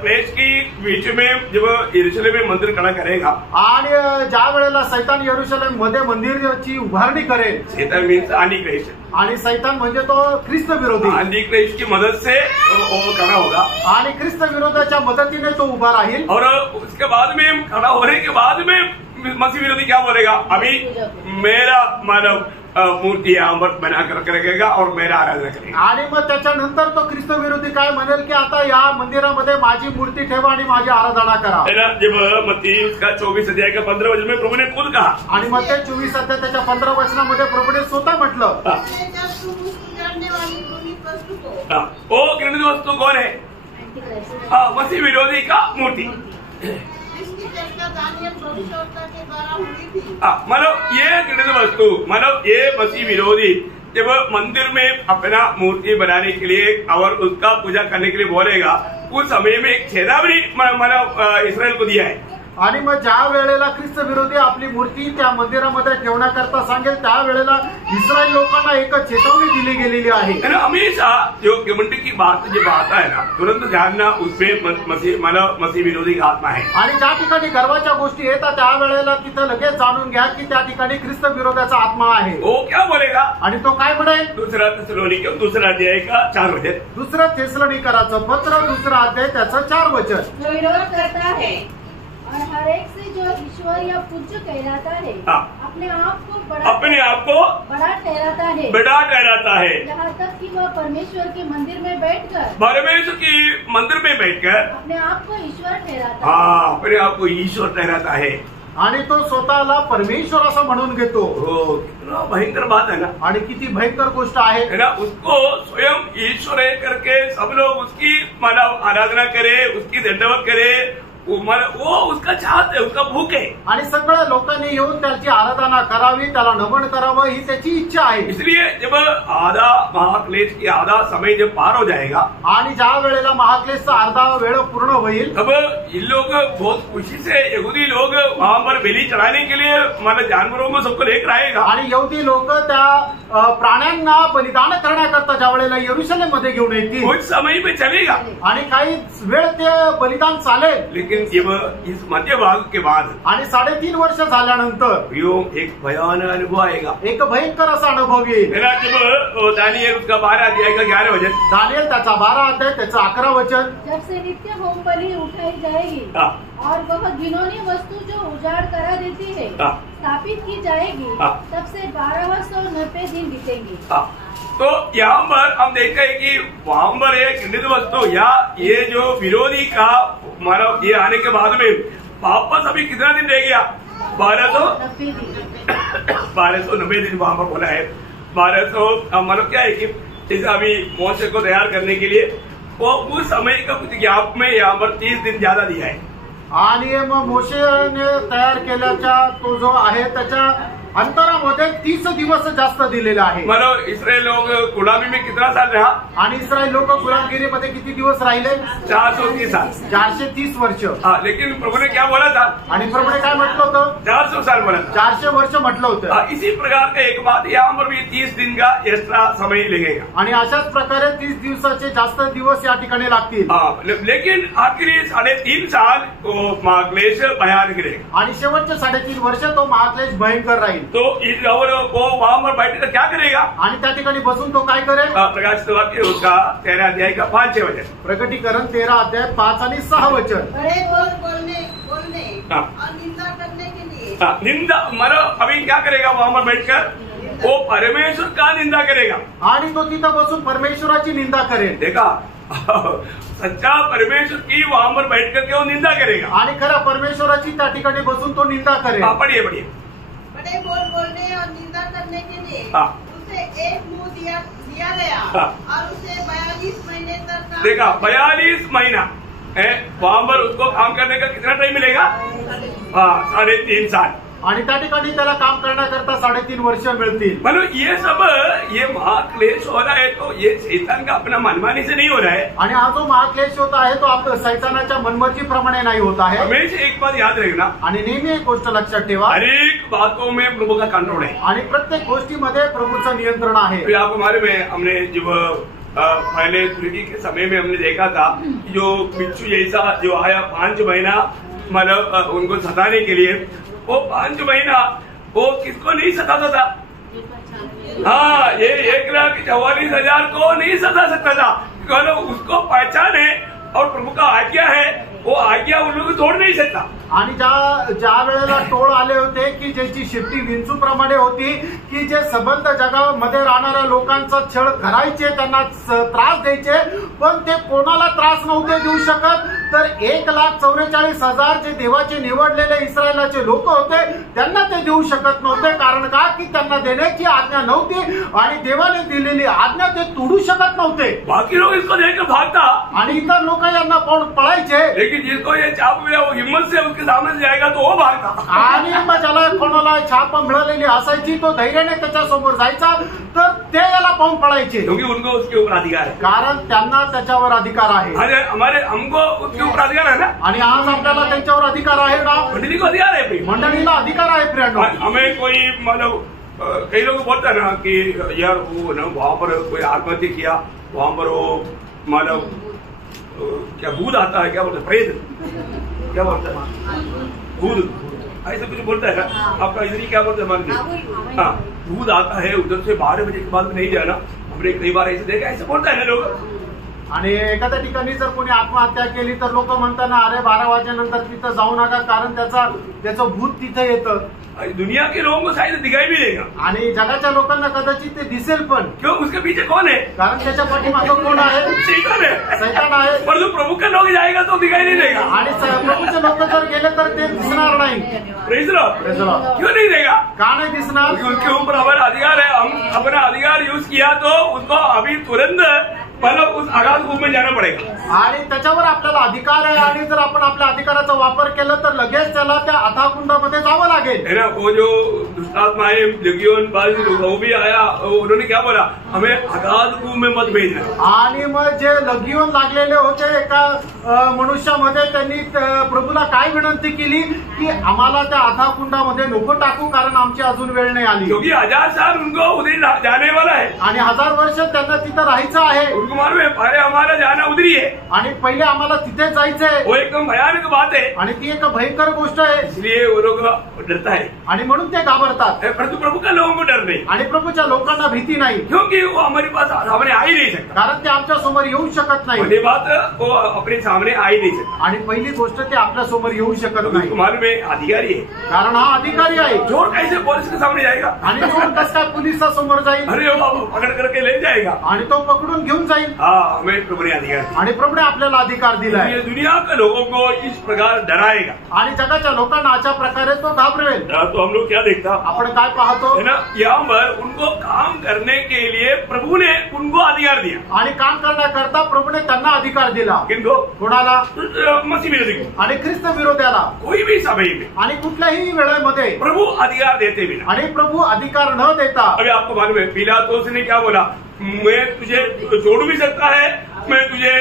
क्लेश की बीच में जब यरूशलेम में मंदिर खड़ा करेगा आणि ज्या वेळेला सैतान यरूशलेम मध्ये मंदिराची उभारणी करेल, शैतान मीन्स आंटी क्राइस्ट, आणि सैतान म्हणजे तो ख्रिस्त विरोधी, आंटी क्राइस्ट की मदद से वो खड़ा होगा। आणि ख्रिस्त विरोधाच्या मदतीने तो उभा राहील. और उसके बाद में खड़ा होने के बाद में मसीह विरोधी क्या बोलेगा, अभी मेरा मानव मूर्ति यहाँ पर बनाकर रखेगा और मेरा आराधना करेगा. आणि मग त्याच्यानंतर तो ख्रिस्त विरोधी काय म्हणेल की आता या मंदिरामध्ये माझी मूर्ती ठेवा आणि माझी आराधना करा. है ना. जब मत्ती उसका 24 अध्याय का 15 वचन में प्रभु ने खुद कहा, आणि मग ते 24 अध्याय त्याच्या 15 वचनामध्ये प्रभूने स्वतः म्हटलं, जब तुम उसको जानने वाली घृणित वस्तु को, वो घृणित वस्तु कौन है, मसीह विरोधी का मूर्ति. जिसकी चर्चा दानियल भविष्यवक्ता के द्वारा हुई थी. मतलब ये घृणित वस्तु, मतलब ये मसीह विरोधी जब मंदिर में अपना मूर्ति बनाने के लिए और उसका पूजा करने के लिए बोलेगा, उस समय में एक चेतावनी मतलब इस्राएल को दिया है. आणि मग ज्या वेळेला ख्रिस्त विरोधी आपली मूर्ती त्या मंदिरामध्ये ठेवण्याकरता सांगेल, त्या वेळेला इस्रायल लोकांना एक चेतावणी दिली गेलेली आहे. हमेशा जो घमंड की बात जो बात है ना, तुरंत जानना उसमें मसीह विरोधी का आत्मा है. आणि ज्या ठिकाणी गर्वाच्या गोष्टी येतात त्या वेळेला तिथं लगेच जाणून घ्या की त्या ठिकाणी ख्रिस्त विरोधाचा आत्मा आहे. वो क्या बोलेगा, आणि तो काय म्हणेल, दूसरा थिस्सलुनीके 2 अध्याय का 4 वचन, दुसरं थिस्सलुनीकराचं पत्र 2 अध्याय त्याचं 4 वचन, जो विरोध करता है और हर एक से जो ईश्वर या पूज्य कहलाता है, अपने आप को बड़ा ठहराता है, बड़ा ठहराता है, यहाँ तक कि वह परमेश्वर के मंदिर में बैठकर अपने आप को ईश्वर ठहराता है. अपने आप को ईश्वर ठहराता है. आणि तो स्वतःला परमेश्वर असं म्हणून घेतो. हो, कितना भयंकर बात है ना. आणि किती भयंकर गोष्ट आहे है ना. उसको स्वयं ईश्वर है करके सब लोग उसकी मानव आराधना करे, उसकी दंडवत करे, वो उसका चाहते, उसका भूख है. आणि सगळ्या लोकांनी येऊन त्याची आराधना करावी, त्याला नमन करावं ही त्याची इच्छा आहे. इसलिए जब आधा महाक्लेश की आधा समय जब पार हो जाएगा, आणि ज्या वेळेला महाक्लेशचा अर्धा वेळ पूर्ण होईल, तब इन लोग बहुत खुशी से यहूदी लोग वहाँ पर बलि चढ़ाने के लिए मतलब जानवरों में सबको लेकर आएगा. आणि यहूदी लोक त्या प्राण्यांना बलिदान करण्याकरता ज्या वेळेला यरुशलेम मध्ये घेऊन येतील, कुछ समय में चलेगा आणि काही वेळ ते बलिदान चालेल. लेकिन जब इस मध्य भाग के बाद आणि 3.5 वर्ष झाल्यानंतर यो एक भयानक अनुभव आएगा. एक भयंकर असा अनुभव येईल. जब दानियल उसका 12 अध्याय का 11 वचन, दानियल त्याचा 12 अध्याय त्याचं 11 वचन, जब से नित्य होम बलि उठाई जाएगी और वह घिनौनी वस्तु जो उजाड़ करा देती है स्थापित की जाएगी, तब से 1290 दिन बीतेंगे. तो यहाँ पर हम देखते हैं कि वहाँ पर एक घृणित वस्तु या ये जो विरोधी का मानव ये आने के बाद में वापस अभी कितना दिन रह गया, 1290 दिन वहाँ पर बोला है. 1200 मतलब क्या है कि जैसे अभी मोशे को तैयार करने के लिए वो उस समय का कुछ गैप में यहाँ पर 30 दिन ज्यादा दिया है. आणि मग मोशेने तयार केल्याच्या तो जो आहे त्याच्या अंतरामध्ये 30 दिवस जास्त दिलेला आहे. मतलब इस्राएल लोग गुलामी में कितना साल रहा, आणि इस्रायल लोक गुलामगिरीमध्ये किती दिवस राहिले, 430 साल, 430 वर्ष. लेकिन प्रभु ने क्या बोला था, आणि प्रभूने काय म्हटलं होतं, 400 साल बोला था. 400 वर्ष म्हटलं होतं. इसी प्रकार का एक बात यहाँ पर भी 30 दिन का एक्स्ट्रा समय लगेगा. आणि अशाच प्रकारे 30 दिवसाचे जास्त दिवस या ठिकाणी लागतील. लेकिन आखिरी 3.5 साल महाक्लेश भयानक रहेगा. आणि शेवटचे 3.5 वर्ष तो महाक्लेश भयंकर राहील. तो वो वहाँ पर बैठकर क्या करेगा, आणि त्या ठिकाणी बसून तो काय करेल, प्रकाशित वाक्य उसका 13 अध्याय का 5-6 वचन, प्रकटीकरण 13 अध्याय 5 आणि 6 वचन. बड़े बोलने और निंदा करने के लिए. निंदा मतलब अभी क्या करेगा, वहाँ पर बैठकर वो परमेश्वर का निंदा करेगा. आणि तो तिथं बसून परमेश्वराची निंदा करेल. देखा, सच्चा परमेश्वर की वहाँ पर बैठ करके वो निंदा करेगा. आणि खरा परमेश्वराची त्या ठिकाणी बसून तो निंदा करेल. पढ़िए. बड़े बोलने और निंदा करने के लिए उसे एक मुंह दिया गया और उसे 42 महीने तक. देखा, 42 महीना है वहाँ पर उसको काम करने का कितना टाइम मिलेगा, 3.5 साल. आणि त्या ठिकाणी त्याला काम करण्याकरता 3.5 वर्ष मिळतील. मतलब ये सब ये महाक्लेश हो रहा है तो ये शैतान का अपना मनमानी से नहीं हो रहा है. आणि हा जो महाक्लेश होत आहे तो आपल्या सैतानाच्या मनमर्जीप्रमाणे नाही होत आहे. हमेशा एक बात याद रखना, आणि नेहमी एक गोष्ट लक्षात ठेवा, हर एक बातों में प्रभु का कंट्रोल है. आणि प्रत्येक गोष्टीमध्ये प्रभूचं नियंत्रण आहे. तो आपको मालूम है, हमने जब पहले तुर्की के समय में हमने देखा था जो बिच्छू जैसा जो आया 5 महीना मतलब उनको सताने के लिए, वो 5 महीना वो किसको नहीं सताता था, हाँ, ये 1,44,000 को नहीं सता सकता था. उसको पहचाने और प्रभु का आज्ञा है, वो आज्ञा उन लोग तोड़ नहीं सकता। आणि ज्या वेळेला टोळ आले होते की ज्याची शेपटी विंचूप्रमाणे होती, की जे सबंध जगामध्ये राहणाऱ्या लोकांचा छळ करायचे, त्यांना त्रास द्यायचे, पण ते कोणाला त्रास नव्हते देऊ शकत, तर 1,44,000 जे देवाचे निवडलेले इस्रायलाचे लोक होते त्यांना ते देऊ शकत नव्हते। कारण का, की त्यांना देण्याची आज्ञा नव्हती आणि देवाने दिलेली आज्ञा ते तोडू शकत नव्हते। बाकी लोग इसको देखकर भागता, आणि इतर लोक यांना पाहून पळायचे, लेकिन जिसको ये चाप मिला वो हिम्मत से उसके सामने से जाएगा तो वो भागता। आणि मग ज्याला कोणाला छाप मिळालेली असायची तो धैर्याने त्याच्या समोर जायचा, तर ते याला पाहून पळायचे, क्योंकि उनको उसके ऊपर अधिकार है। कारण त्यांना त्याच्यावर अधिकार आहे। अरे हमको उसके ऊपर अधिकार है ना, आणि आज आपल्याला त्यांच्यावर अधिकार आहे ना, मंडली को अधिकार है भाई। मंडळीला अधिकार आहे फ्रेंड। हमें कोई मतलब कई लोग बोलते हैं ना कि यार वो ना वहां पर कोई आत्महत्या किया, वहां पर वो मतलब क्या भूत आता है, क्या बोलते हैं, प्रेत, क्या बोलते हैं, भूत, ऐसे कुछ बोलता है ना आपका इधर क्या बोलते हैं मान लीजिए, हाँ भूत आता है उधर से 12 बजे के बाद में नहीं जाना, हमने कई बार ऐसे देखा, ऐसे बोलता है ना लोग। आणि एखाद्या ठिकाणी जर कोणी आत्महत्या केली तर लोक म्हणतात ना, अरे 12 वाजेनंतर तिथं जाऊ नका, कारण त्याचं भूत तिथे येतं। दुनिया के लोगों को शायद दिखाई भी देगा, आणि जगाच्या लोकांना कदाचित ते दिसेल पण, क्यों, उसके पीछे कौन है, कारण त्याच्या पाठीमागं कोण आहे, शैतान है, सैतान आहे। पर जो प्रभु का लोग जाएगा तो दिखाई नहीं देगा, आणि प्रभूचे लोक जर गेले तर ते दिसणार नाही। Praise Lord. Praise Lord. क्यों नहीं देगा, का नाही दिसणार, क्योंकि उनके ऊपर हमारा अधिकार है। हम अपना अधिकार यूज किया तो उसको अभी तुरंत मतलब उस आगाज रूप में जाना पड़ेगा, आणि त्याच्यावर आपल्याला अधिकार आहे, आणि जर आपण आपल्या अधिकाराचा वापर केला तर लगेच त्याला त्या अथाकुंडामध्ये जावं लागेल। है ना। वो जो दुष्टात्मा है लेगियोन वो भी आया, उन्होंने क्या बोला, हमें अगाध कुएं में मत भेजना। आणि मग जे लगिओन लागलेले होते एका मनुष्यामध्ये, त्यांनी प्रभूला काय विनंती केली की आम्हाला त्या अथाकुंडामध्ये नको टाकू, कारण आमची अजून वेळ नाही आली, क्योंकि 1000 साल उनको उधर जाने वाला है, आणि 1000 वर्ष त्यांना तिथं राहायचं आहे। उनको मालूम है पहले हमारा जाना उधर ही है, आणि पहिले आम्हाला तिथे जायचंय, वो एकदम भयानक बात है, आणि ती एक भयंकर गोष्ट आहे, इसलिए वो लोग डरता है, आणि म्हणून ते घाबरतात। परंतु प्रभु का लोगों को डर नहीं, आणि प्रभूच्या लोकांना भीती नाही, क्योंकि वो हमारे पास सामने आ ही नहीं सकता, कारण ते आमच्या समोर येऊ शकत नाही। पहली बात वो अपने सामने आ ही नहीं सकता, आणि पहिली गोष्ट ते आपल्या समोर येऊ शकत नाही, उसको मालूम है अधिकारी है, कारण हा अधिकारी आहे। चोर कैसे पुलिस के सामने जाएगा, आणि चोर कसं काय पोलिसा समोर जाईल, अरे वो पकड़ करके ले जाएगा, आणि तो पकडून घेऊन जाईल। हाँ हमें प्रभु ने अधिकार, आणि प्रभूने आपल्याला अधिकार दिलाय, ये दुनिया के लोगों को इस प्रकार डराएगा, आणि जगाच्या लोकांना अशा प्रकारे तो घाबरेल। तो हम लोग क्या देखता आपण काय पाहतो, है ना, यहाँ पर उनको काम करने के लिए प्रभु ने उनको अधिकार दिया, आणि काम करण्याकरता प्रभूने त्यांना अधिकार दिला। किनको, कोणाला, मसीह विरोधी को, आणि ख्रिस्त विरोधाला, कोई भी सभा में आणि कुठल्याही वेळेमध्ये प्रभु अधिकार देते बिना, आणि प्रभू अधिकार न देता। अभी आपको मालूम है पिलातुस ने क्या बोला, मैं तुझे छोड़ भी सकता है, मैं तुझे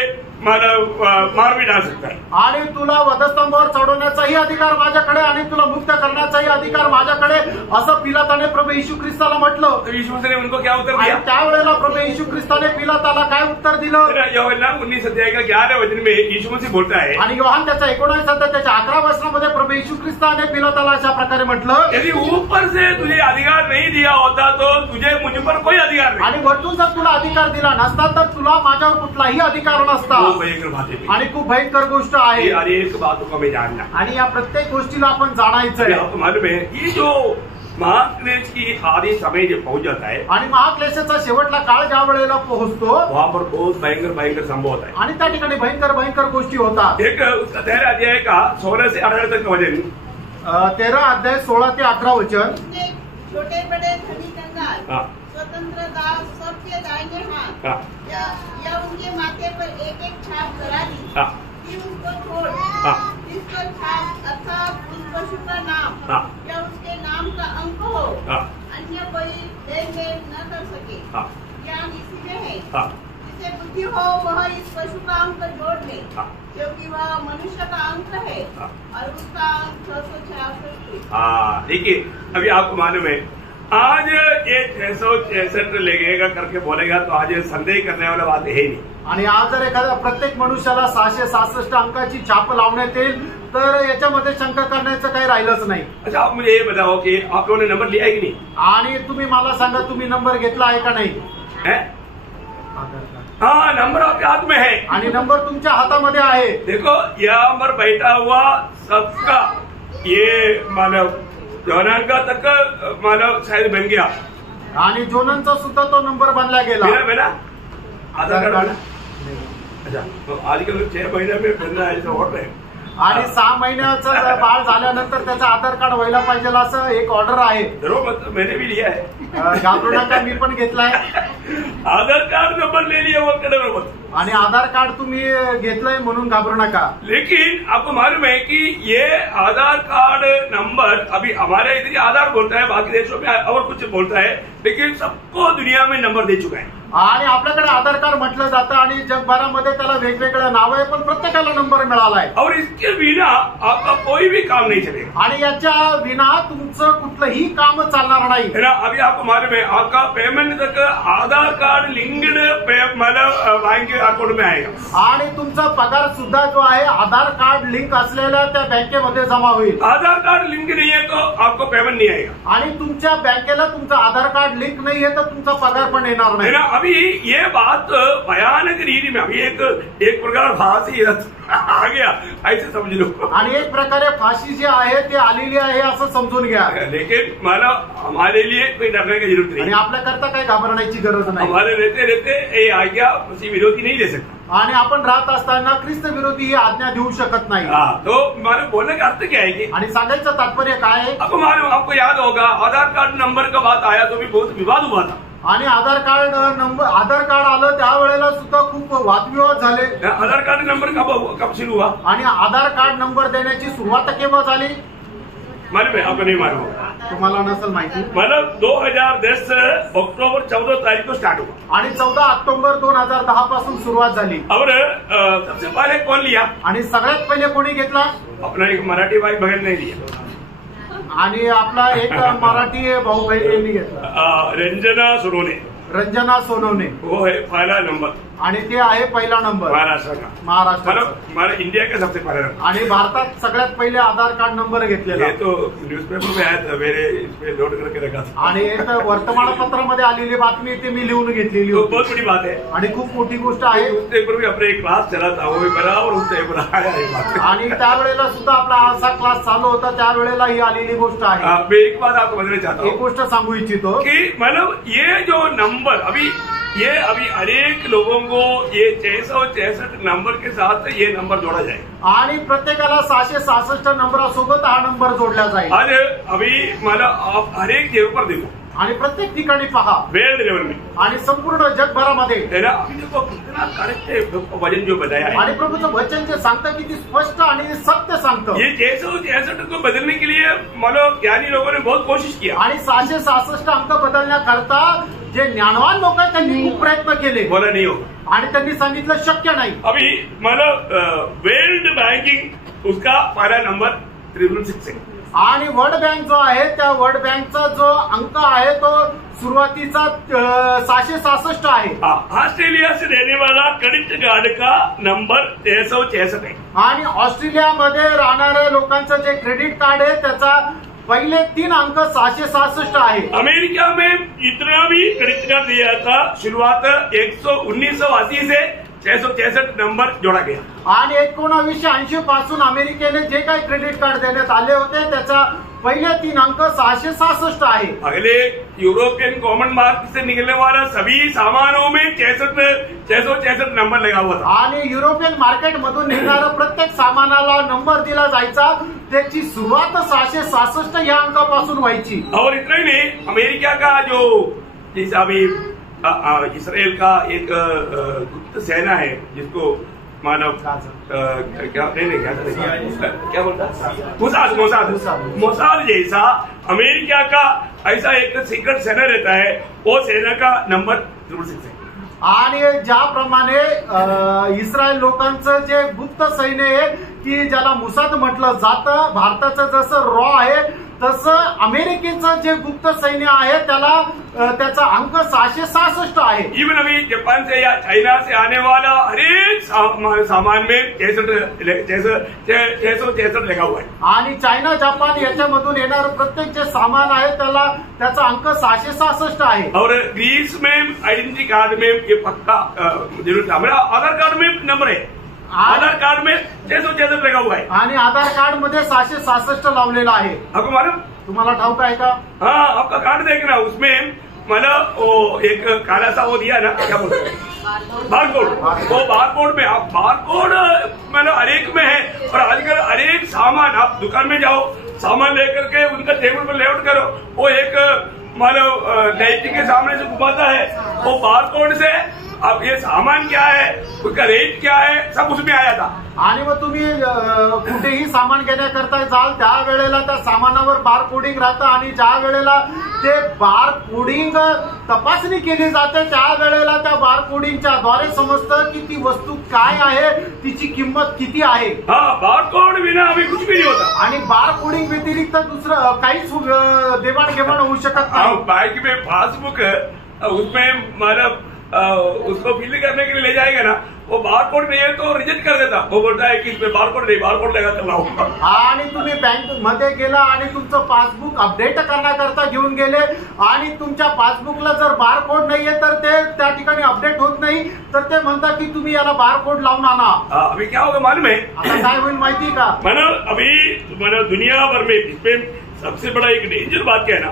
मार भी डाल सकता है, आणि तुला वधस्तंभावर चढवण्याचाही अधिकार माझ्याकडे, आणि तुला मुक्त करण्याचाही अधिकार माझ्याकडे, असं पिलाताने प्रभू येशू ख्रिस्ताला म्हटलं। तो यीशु मसीह ने उनको क्या उत्तर दिया, त्यावेळेला प्रभू येशू ख्रिस्ताने पिलाताला काय उत्तर दिलं, यूहन्ना 19 अध्याय का 11 वचन में यीशु मसीह बोलता है, आणि योहान त्याच्या 19 अध्याय त्याच्या 11 वचनामध्ये प्रभू येशू ख्रिस्ताने पिलाताला अशा प्रकारे म्हटलं, यदि ऊपर से तुझे अधिकार नहीं दिया होता तो तुझे मुझ पर कोई अधिकार नहीं, आणि वरतून जर तुला अधिकार दिला नसता तर तुला माझ्यावर कुठलाही अधिकार नसता। भयंकर बात है, आणि खूप भयंकर गोष्ट आहे, अनेक बातों को हमें जानना, आणि या प्रत्येक गोष्टीला आपण जाणायचंय। आपको मालूम है ये जो महाक्लेश की आदि समय जब पहुंच जाता है, आणि महाक्लेशाचा शेवटला काळ ज्या वेळेला पोहोचतो वहाँ पर बहुत भयंकर संभव होता है, आणि त्या ठिकाणी भयंकर गोष्टी होतात। एक उसका 13 अध्याय का 16 से 18 तक का वचन, 13 अध्याय 16 ते 18 वचन। उसने छोटे बड़े धनी कंगाल, हाँ स्वतंत्र दास सबके दाहिने हाथ हाँ या उनके माथे पर एक एक छाप करा दी, हाँ कि उसको छोड़, हाँ जिस पर छाप अर्थात उस पशु का नाम हाँ या उसके नाम का अंक हो, हाँ अन्य कोई लेन देन न कर सके। हाँ ज्ञान इसी में है, हाँ जिसे बुद्धि हो वह इस पशु का अंक जोड़ ले, हाँ क्योंकि वह मनुष्य का अंक है हाँ। और उसका अंक 666। हाँ देखिए अभी आपको मालूम है आज ये 666 लगेगा करके बोलेगा तो आज ये संदेह करने वाला बात है ही नहीं, आणि आज जर एखाद्या प्रत्येक मनुष्याला 666 अंकाची छाप लावण्यात येईल तर याच्यामध्ये शंका करण्याचं काही राहिलंच नाही। अच्छा आप मुझे ये बताओ कि आप लोगों ने नंबर लिया है कि नहीं, आणि तुम्ही मला सांगा तुम्ही नंबर घेतला आहे का नाही, है? आधार कार्ड हाँ, नंबर आपके हाथ में है आणि नंबर तुमच्या हातामध्ये आहे. देखो यहाँ पर बैठा हुआ सबका ये मानव जवानान का तक मानव शायद बन गया आणि जोननचा सुद्धा तो नंबर बनला गेला. मेरा आधार कार्ड अच्छा तो आजकल 6 महीने में बनना है ऐसा ऑर्डर है आणि 6 महिन्याचं बाळ झाल्यानंतर त्याचं आधार कार्ड व्हायला पाहिजे असं एक ऑर्डर आहे. जरूर मतलब मैंने भी लिया है घाबरू नका, मी पण घेतलाय. आधार कार्ड नंबर ले लिया वो कदम मत आणि आधार कार्ड तुम्ही घेतलंय म्हणून घाबरू नका. लेकिन आपको मालूम है कि ये आधार कार्ड नंबर अभी हमारे इधर आधार बोलता है, बाकी देशों में और कुछ बोलता है, लेकिन सबको दुनिया में नंबर दे चुका है. आणि आपल्याकडे आधार कार्ड म्हटलं जातं आणि जगभरामध्ये त्याला वेगवेगळं नाव आहे, पण प्रत्येकाला नंबर मिळालाय. और इसके बिना आपका कोई भी काम नहीं चलेगा. आणि याच्या विना तुमचं कुठलंही काम चालणार नाही. है ना. अभी आपको मालूम है आपका पेमेंट तक आधार कार्ड लिंक्ड मतलब बैंक अकाउंट में आएगा. आणि तुमचा पगार सुद्धा जो आहे आधार कार्ड लिंक असलेल्या त्या बँकेमध्ये जमा होईल. आधार कार्ड लिंक नहीं है तो आपको पेमेंट नहीं आएगा. आणि तुमच्या बँकेला तुमचं आधार कार्ड लिंक नाही आहे तर तुमचा पगार पण येणार है नाही. ना. अभी ये बात भयानक रीति में अभी एक प्रकार फांसी आ गया ऐसे समझ लो. आणि एक प्रकारे फाशी जी आहे ती आलेली आहे असं समजून घ्या. लेकिन मतलब हमारे लिए कोई डरने की जरूरत आणि नहीं. आपल्याकरता काही घाबरण्याची गरज नाही. हमारे रहते रहते ये आज्ञा किसी विरोधी नहीं दे सकता. आणि आपण राहत असताना ख्रिस्त विरोधी ही आज्ञा देऊ शकत नाही. हाँ, तो हमारे बोलने का अर्थ क्या है कि आणि सांगायचं तात्पर्य काय आहे. आपको मालूम आपको याद होगा आधार कार्ड नंबर का बात आया तो भी बहुत विवाद हुआ था. आणि आधार कार्ड आलं त्यावेळेला सुद्धा खूप वादविवाद झाले. आधार कार्ड नंबर कब शुरू हुआ आणि आधार कार्ड नंबर देण्याची सुरुवात केव्हा झाली मालूम है आपको नहीं मालूम. तुम्हाला नसेल माहिती. मतलब 2010 अक्टूबर 14 तारीख को स्टार्ट हुआ. आणि 14 ऑक्टोबर 2010 पासून सुरुवात झाली. और सबसे पहले कौन लिया. आणि सगळ्यात पहिले कोणी घेतला. अपना एक मराठी भाई बहन ने लिया. आणि आपला एक मराठी भाऊ बहिणींनी घेतला. रंजना सोनवणे वो है पहला नंबर. आणि ते आहे पहिला नंबर महाराष्ट्र का. महाराष्ट्र हमारा इंडिया का सबसे पहला नंबर. आणि भारतात सगळ्यात पहिले आधार कार्ड नंबर घेतलेला. ये तो न्यूज़पेपर में आया था मेरे इसमें लोड करके रखा था. आणि एक वर्तमानपत्रामध्ये आलेली बातमी ती मी लिहून घेतलेली तो होती. बहुत बड़ी बात है आणि खूप मोठी गोष्ट आहे. उस पेपर में अपने एक क्लास चला था वो भी बराबर उस पेपर आया है बात. आणि त्यावेळेला सुद्धा आपला असा क्लास चालू होता त्यावेळेला ही आलेली गोष्ट आहे. मैं एक बात आपको बताना चाहता एक हूँ गोष्ट सांगू इच्छितो कि मतलब ये जो नंबर अभी अनेक लोगों को ये 666 नंबर के साथ ये नंबर जोड़ा जाए. आणि प्रत्येकाला 666 नंबरासोबत हा नंबर जोडला जाईल. आज अभी मतलब आप हर एक जगह पर देखो आणि प्रत्येक ठिकाणी पहा वर्ल्ड लेवल में आणि संपूर्ण जगभरामध्ये अभी देखो कितना करेक्ट वजन जो बताया है. आणि प्रभूचं वचन जे सांगतं किती स्पष्ट आणि सत्य सांगतं. ये 666 को बदलने के लिए मतलब ज्ञानी लोगों ने बहुत कोशिश किया. आणि 666 अंक बदलण्याकरता जे ज्ञानवान लोक आहेत त्यांनी खूप प्रयत्न केले. बोला नहीं होगा. आणि त्यांनी सांगितलं शक्य नाही. अभी मतलब वर्ल्ड बैंकिंग उसका पहला नंबर 666 है. आणि वर्ल्ड बँक जो आहे त्या वर्ल्ड बँकचा जो अंक आहे तो सुरुवातीचा 666 आहे. ऑस्ट्रेलिया से रहने वाला क्रेडिट कार्ड का नंबर 666 है. आणि ऑस्ट्रेलियामध्ये राहणाऱ्या लोकांचं जे क्रेडिट कार्ड आहे त्याचा पहिले 3 अंक 666 आहे. अमेरिका में जितना भी क्रेडिट कार्ड दिया था शुरुआत 1980 से 666 नंबर जोड़ा गया. आणि 1980 पासून अमेरिकेने जे काही क्रेडिट कार्ड देण्यात आले होते त्याचा पहिले 3 अंक 666 आहे. अगले यूरोपियन कॉमन मार्केट से निकलने वाला सभी सामानों में 666 नंबर लगा हुआ था. आणि युरोपियन मार्केट मधून निघणाऱ्या प्रत्येक सामानाला नंबर दिला जायचा. त्याची सुरुवात 666 या अंकापासून व्हायची. और इतना ही नहीं अमेरिका का जो जैसे अभी इसराइल का एक गुप्त सेना है जिसको मानव क्या बोलता मोसाद जैसा अमेरिका का ऐसा एक सीक्रेट सेना रहता है वो सेना का नंबर 666 है. आणि ज्याप्रमाणे इस्रायल लोकांचं जे गुप्त सैन्य आहे की ज्याला मुसाद म्हटलं जातं, भारताचं जसं रॉ आहे तसं अमेरिकेचं जे गुप्त सैन्य आहे त्याला त्याचा अंक 666 आहे. इवन अभी जापान से या चाइना से आने वाला हर एक सामान में 663 लिखा हुआ है। आणि चायना जापान याच्यामधून येणारं प्रत्येक जे सामान आहे त्याचा अंक 666 आहे। और ग्रीस में आइडेंटिटी कार्ड में ये पक्का जरूर था। मेरा आधार कार्ड में नंबर है, आधार कार्ड में 663 लिखा हुआ है आणि आधार कार्ड मध्ये 666 लावलेला आहे। आपको मालूम? तुम्हाला ठाऊक आहे का? हाँ, आपका कार्ड देखना, उसमें मतलब वो एक काला सा वो दिया ना, क्या बोलते हैं, बारकोड। वो बारकोड में आप बारकोड मतलब हरेक में है। और आजकल हरेक सामान आप दुकान में जाओ, सामान लेकर के उनका टेबल पर लेआउट करो, वो एक मतलब लाइटिंग के सामने से घुमाता है, वो बारकोड से अब ये सामान क्या है, उसका रेट क्या है, सब उसमें आ जाता। आणि मग तुम्ही कुठेही सामान घेण्याकरता जाल त्यावेळेला त्या सामानावर बार कोडिंग राहतं आणि ज्या वेळेला ते बार कोडिंग तपासणी केली जाते त्यावेळेला त्या बार कोडिंगच्या द्वारे समजतं की ती वस्तू काय आहे, तिची किंमत किती आहे। हाँ, बारकोड बिना अभी कुछ भी नहीं होता। आणि बार कोडिंग व्यतिरिक्त दुसरं काहीच देवाणघेवाण होऊ शकत नाही। बैंक में पासबुक उसमें मतलब उसको फिल करने के लिए ले जाएगा ना, वो बारकोड नहीं है तो रिजेक्ट कर देता। वो बोलता है कि इसमें बारकोड नहीं, बारकोड लगा चल रहा हूँ। आणि तुम्ही बँक मध्ये गेला आणि तुमचं पासबुक अपडेट करण्याकरता घेऊन गेले आणि तुमच्या पासबुकला जर बारकोड नाहीये तर ते त्या ठिकाणी अपडेट होत नाही, तर ते म्हणतात की तुम्ही याला बारकोड लावून आणा। अभी क्या होगा मालूम है? आता काय होईल माहिती का? अभी दुनिया भर में इसमें सबसे बड़ा एक डेंजर बात क्या है ना,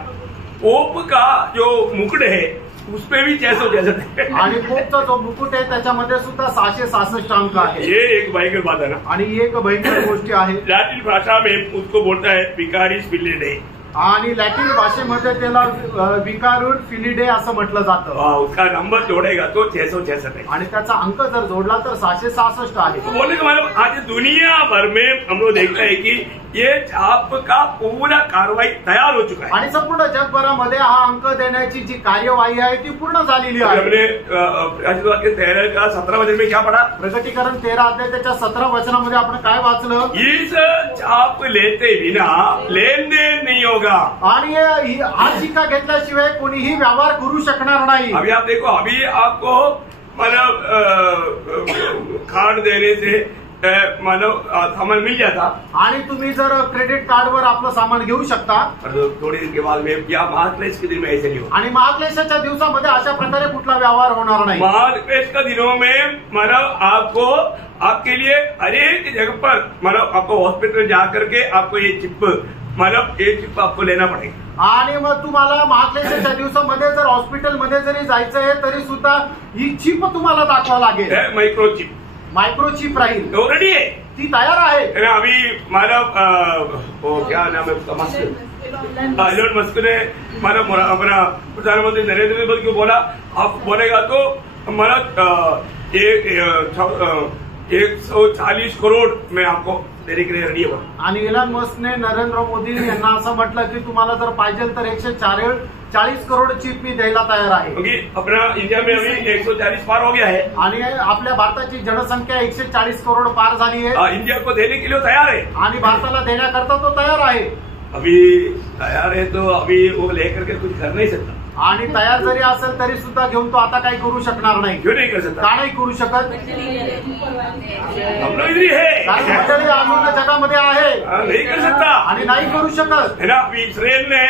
पोप का जो मुकुट है उसमें भी 666 आणि पोपचा जो मुकुट आहे त्याच्यामध्ये सुद्धा 666 अंक आहे। ये एक भयंकर बात है ना। आणि एक भयंकर गोष्टी आहे। लैटिन भाषा में उसको बोलता है विकारिस फिलिडे, आणि लॅटिन भाषेमध्ये त्याला विकारुड फिलिडे असं म्हटलं जातं। उसका नंबर जोड़ेगा तो 666 है आणि त्याचा अंक जर जोडला तर 666 आहे। तो बोलने का मतलब आज दुनिया भर में हम लोग देखते हैं कि ये छाप का पूरा कार्रवाई तैयार हो चुका है। आणि संपूर्ण जगभरामध्ये हा अंक देण्याची जी कार्यवाही आहे ती पूर्ण झालेली आहे। हमने 17 वचन में क्या पढ़ा? प्रकटीकरण 13 अध्याय त्याच्या 17 वचनामध्ये आपण काय वाचलं? इस छाप लेते बिना लेन देन नहीं होगा। आणि हा सिक्का घेतल्याशिवाय कोणीही व्यवहार करू शकणार नाही। अभी आप देखो, अभी आपको मतलब कार्ड देने से मतलब सामान मिल जाता आणि तुम्ही जर क्रेडिट कार्डवर आपलं सामान घेऊ शकता, थोड़ी दिन के बाद में क्या महाक्लेश के दिन में ऐसे नहीं होगा। आणि महाक्लेशाच्या दिवसामध्ये अशा प्रकारे कुठला व्यवहार होणार नाही। महाक्लेश का दिनों में मतलब आपको आपके लिए हर एक जगह पर मतलब आपको हॉस्पिटल जा करके आपको ये चिप मतलब ये चिप आपको लेना पड़ेगा। आणि मग तुम्हाला महाक्लेशाच्या दिवसामध्ये जर हॉस्पिटलमध्ये जरी जायचं आहे तरी सुद्धा ही चिप तुम्हाला दाखवावं लागेल। माइक्रोचिप, माइक्रोचिप राहील, ऑलरेडी है, ती तयार आहे। अभी मतलब वो क्या नाम है उसका, मस्क, एलोन मस्क ने मतलब अपना प्रधानमंत्री नरेंद्र मोदी को बोला, आप बोलेगा तो मतलब 140 करोड़ में आपको देने के लिए रेडी है। आणि इलॉन मस्कने नरेंद्र मोदी यांना असं म्हटलं की तुम्हाला जर पाहिजे तर 140 करोड़ चिप मी द्यायला तयार आहे। क्योंकि अपना इंडिया में अभी 140 पार हो गया है आणि आपल्या भारताची जनसंख्या 140 करोड़ पार झाली आहे। इंडिया को देने के लिए तैयार है आणि भारताला देण्याकरता तो तयार आहे। अभी तैयार है तो अभी वो लेकर के कुछ कर नहीं सकता। आणि तयार जरी असेल तरी सुद्धा घेऊन तो आता काही करू शकणार नाही। क्यों नहीं कर सकता? का नाही करू शकत? हम लोग इधर है, कारण मंडळी अजून जगामध्ये आहे, नहीं कर सकता आणि नाही करू शकत है ना। अभी इसराइल ने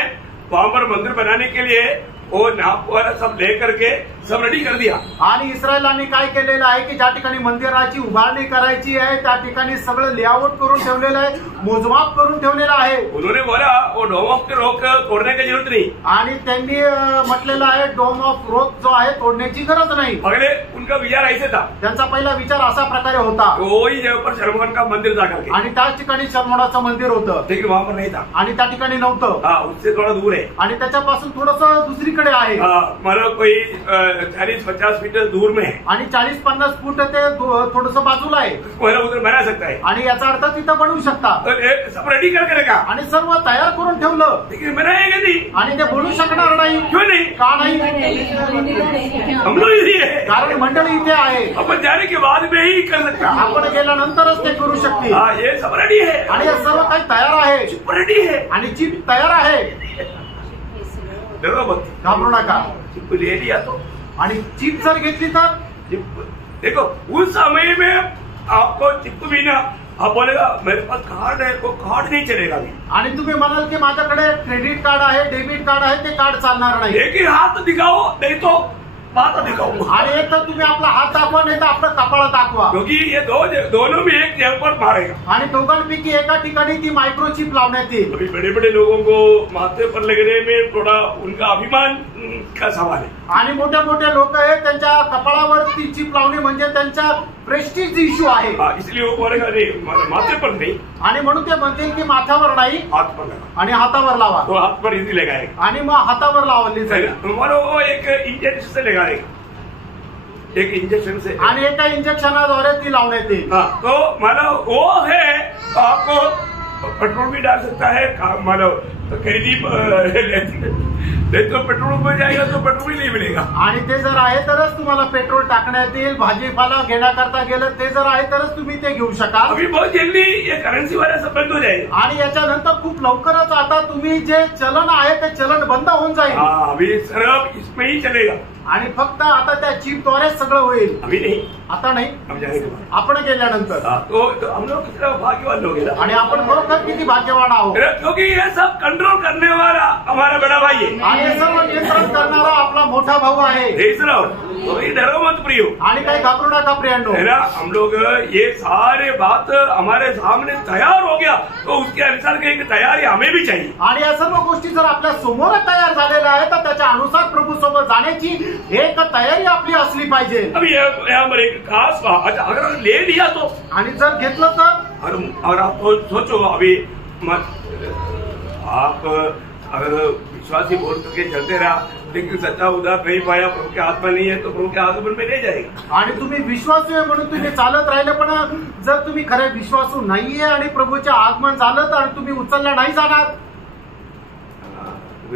वहां पर मंदिर बनाने के लिए वो नाप वगैरह सब लेकर के सब रेडी कर दिया। आणि इस्रायलांनी काय केलेलं आहे की ज्या ठिकाणी मंदिराची उभारणी करायची आहे त्या ठिकाणी सगळं लेआउट करून ठेवलेलं आहे, मोजमाप करून ठेवलेलं आहे। उन्होंने बोला वो डोम ऑफ द रॉक तोड़ने की जरूरत नहीं, आणि त्यांनी म्हटलेलं आहे डोम ऑफ रॉक जो आहे तोडण्याची गरज नाही। पहले उनका विचार ऐसे था, त्यांचा पहिला विचार असा प्रकारे होता, वही जगह पर शर्मगन का मंदिर जा करके, आणि त्याच ठिकाणी शर्मोडाचं मंदिर होतं, लेकिन वहां पर नहीं था। आणि त्या ठिकाणी नव्हतं, हाँ, उससे थोड़ा दूर है, आणि त्याच्यापासून थोडंसं दुसरीकडे आहे। मतलब कोई 40-50 मीटर दूर में है, आणि 40-50 फूट ते थोडंसं बाजूला आहे, उधर बना सकता है। आणि याचा अर्थ तिथं बनवू शकता। सब रेडी करके रखा आणि सर्व तयार करून ठेवलं, लेकिन बनाएगा नहीं। आणि ते बनवू शकणार नाही। क्यों नहीं? का नाही? हम लोग इधर है, कारण मंडळी इथे आहे, अपन जाने के बाद में ही कर सकता। आपण गेल्यानंतरच ते करू शकते। हाँ, ये सब रेडी है, आणि हे सर्व काही तयार आहे, रेडी है, आणि चिप तयार आहे। डरो मत, घाबरू नका। चिप ले लिया तो आणि चिप जर घेतली तर चिप देखो उस समय में आपको चिप भी ना, आप बोलेगा मेरे पास कार्ड है, वो कार्ड नहीं चलेगा अभी। आणि तुम्ही म्हणाल की माझ्याकडे क्रेडिट कार्ड आहे, डेबिट कार्ड आहे, ते कार्ड चालणार नाही। एक ही हाथ दिखाओ, नहीं तो बात दिखाओ। आणि एक तर तुम्ही आपला हात दाखवा, नाही तर आपलं कपाळ दाखवा, क्योंकि ये दोनों में एक जगह पर मारेगा। आणि दोघांपैकी एका ठिकाणी ती मायक्रोचिप लावण्यात येईल। अभी बड़े बड़े लोगों को माथे पर लगने में थोड़ा उनका अभिमान का सवाल है। आणि मोठे मोठे लोक आहेत त्यांच्या कपाळावर ती चिप लावणे म्हणजे त्यांचा प्रेस्टीज इश्यू आहे। इसलिए वो बोलेगा नहीं माथे पर नहीं, आणि म्हणून ते म्हणतील की माथ्यावर नाही हाथ पर लगा, आणि हातावर लावा, तो हाथ पर इजी लगाएगा आणि मग हातावर लावली जाईल, वो एक इंजेक्शन से लगाएगा, एक इंजेक्शन से, आणि एका इंजेक्शनाद्वारे ती लावण्यात येईल। तो मानो वो है तो आपको पेट्रोल भी डाल सकता है, मानो कैदी नहीं तो पेट्रोल में जाएगा तो पेट्रोल भी नहीं मिलेगा। आणि ते जर आहे तरच तुम्हाला पेट्रोल टाकण्यात येईल, भाजीपाला घेण्याकरता गेलं ते जर आहे तरच तुम्ही ते घेऊ शकाल। अभी बहुत जल्दी ये करेंसी वाला सब बंद हो जाएगा, आणि याच्यानंतर खूप लवकरच आता तुम्ही जे चलन आहे ते चलन बंद होऊन जाईल। अभी सिर्फ इसमें ही चलेगा, आणि फक्त आता त्या चिपद्वारेच सगळं होईल। अभी नहीं, आता नाही, हम जाएंगे आपण गेल्यानंतर। तो हम लोग कितना भाग्यवान लोग हैं, आणि आपण खरोखर किती भाग्यवान आहोत, क्योंकि ये सब कंट्रोल करने वाला हमारा बड़ा भाई है, आणि हे सर्व नियंत्रण करणारा आपला मोठा भाऊ आहे। तो ये डरो मत प्रियो, आणि काही घाबरू नका प्रियांनो। है ना, हम लोग ये सारे बात हमारे सामने तैयार हो गया तो उसके अनुसार की एक तैयारी हमें भी चाहिए। आणि या सर्व गोष्टी जर आपल्या समोर तयार झालेल्या आहेत तर त्याच्या अनुसार प्रभू सोबत जाण्याची एक तयारी आपली असली पाहिजे। अभी यहाँ पर एक खास बात, अच्छा अगर ले लिया तो, आणि जर घेतलं तर, और आप सोचो अभी आप अगर विश्वासी बोल करके चलते रहा लेकिन सच्चा उद्धार नहीं पाया, प्रभु के हाथ में नहीं है तो प्रभु के आगमन में ले जाएगा। आणि तुम्ही विश्वासू आहे म्हणून तुम्ही चालत राहिले, पण जर तुम्ही खरे विश्वासू नाहीये आणि प्रभूचे आगमन झालं तर तुम्ही उचलल्या नाही जाणार,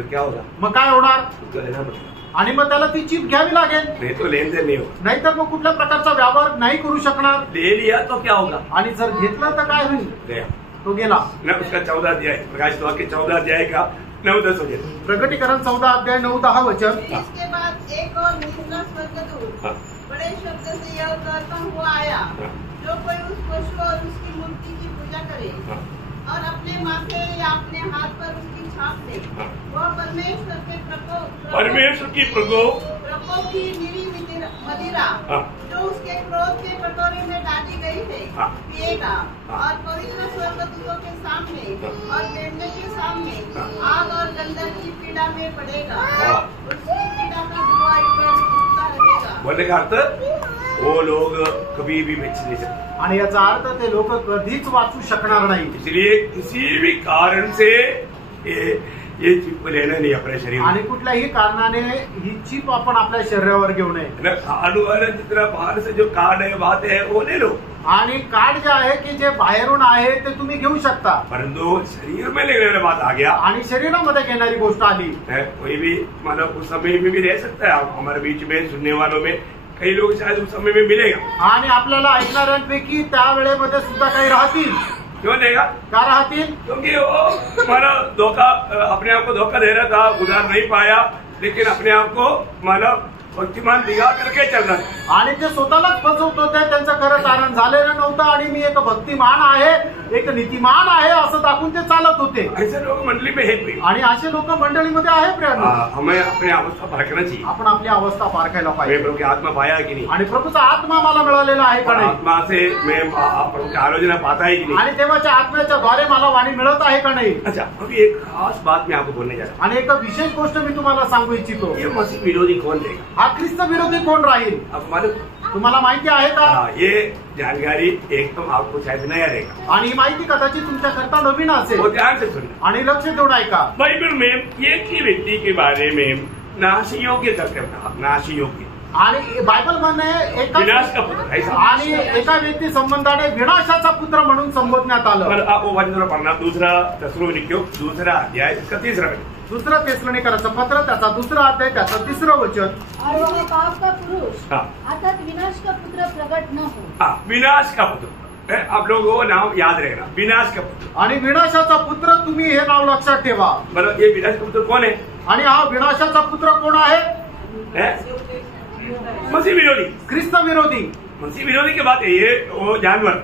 क्या होगा, मग काय होणार, उसको लेना पड़ेगा, आणि मग त्याला ती चिप घ्यावी लागेल, नहीं तो लेन देन नहीं होगा। नाहीतर मग कुठल्या प्रकारचा व्यवहार नाही करू शकणार। ले लिया तो क्या होगा, आणि जर घेतलं तर काय होईल, गया तो गेला। न उसका 14 अध्याय, प्रकाशित वाक्य 14 अध्याय का 9-10 वचन, प्रकटीकरण 14 अध्याय 9-10 वचन। इसके बाद एक और निचला स्वर्गदूत बड़े शब्द से यह कहता हुआ आया, जो कोई उस पशु और उसकी मूर्ति की पूजा करे और अपने माथे या अपने हाथ पर उसकी छाप दे, वह परमेश्वर के प्रकोप की निरी मदिरा जो उसके क्रोध के कटोरे में डाली गई है पिएगा, और पवित्र स्वर्गदूतों के सामने और मेढ़े के सामने आग और गंधक की पीड़ा में पड़ेगा, उसकी पीड़ा का धुआं उठता रहेगा। बोलने का अर्थ वो लोग कभी भी बच नहीं सकते, आणि याचा अर्थ ते लोक कधीच वाचू शकणार नाही। इसलिए किसी भी कारण से ये चिप लेना नहीं अपने शरीर में, आणि कुठल्याही कारणाने ही चिप आपण आपल्या शरीरावर घेऊ नये। कार्ड वाले जितना बाहर से जो कार्ड है बात है वो ले लो, आणि कार्ड जे आहे की जे बाहेरून आहे ते तुम्ही घेऊ शकता, परंतु शरीर में लेने वाला बात आ गया, आणि शरीरामध्ये घेणारी गोष्ट आली। कोई भी मतलब उस समय में भी रह सकता है हमारे बीच में, सुनने वालों में कई लोग शायद उस समय में मिलेगा, आणि आपल्याला ऐकणाऱ्यांपैकी त्या वेळेमध्ये सुद्धा काही राहतील। क्यों देगा, का राहतील, क्योंकि वो हमारा धोखा, अपने आप को धोखा दे रहा था, उधार नहीं पाया, लेकिन अपने आप को मानव भक्तिमान दिगा करके चल रहा है, आणि ते स्वतःलाच फसवत होते, त्यांचं खरं तारण झालेलं नव्हतं, आणि मी एक भक्तिमान आहे, एक नीतिमान आहे असं दाखवून ते चालत होते। ऐसे लोग मंडली में है, आणि असे लोक मंडळीमध्ये आहे प्रियांनो। हमें अपनी अवस्था पारखना चाहिए, आपण आपली अवस्था पारखायला पाहिजे। प्रभु की आत्मा पाया की नहीं, आणि प्रभूचा आत्मा मला मिळालेला आहे का नाही, आत्मा से मैं प्रभु की आलोचना पाता है कि नहीं, आणि तेव्हाच्या आत्म्याच्या द्वारे मला वाणी मिळत आहे का नाही। अच्छा अभी एक खास बात मैं आपको बोलने जा रहा आणि एक विशेष गोष्ट मी तुम्हाला सांगू इच्छितो, हूँ, ये मसीह विरोधी कौन रहेगा, हा ख्रिस्त विरोधी कोण राहील, अब मालूम, तुम्हाला माहिती आहे का। ये जानकारी एकदम आपको शायद नया रहेगा, आणि ही माहिती कदाचित तुमच्याकरता नवीन असेल, वो ध्यान से सुनना। आणि लक्ष देऊन ऐका। बाइबल में एक ही व्यक्ति के बारे में नाश योग्य करके कहा, नाश योग्य, आणि बायबल मध्ये विनाश का पुत्र ऐसा, आणि एका व्यक्ती संबंधाने विनाशाचा पुत्र म्हणून संबोधण्यात आलं। आपको वचन पढ़ना, दूसरा थिस्सलुनीकियों 2 अध्याय इसका 3 वचन, दुसरं थिस्सलुनीकराचं पत्र त्याचा 2 अध्याय त्याचं 3 वचन। और वह पाप का पुरुष हाँ। अर्थात विनाश का पुत्र प्रकट न हो, विनाश का पुत्र, आप लोगों को नाम याद रहेगा, विनाश का पुत्र, आणि विनाशाचा पुत्र तुम्ही हे नाव लक्षात ठेवा। मतलब ये विनाश का पुत्र कौन है, आणि हा विनाशाचा पुत्र कोण आहे, मसीह विरोधी, ख्रिस्त विरोधी। मसीह विरोधी के बाद ये वो जानवर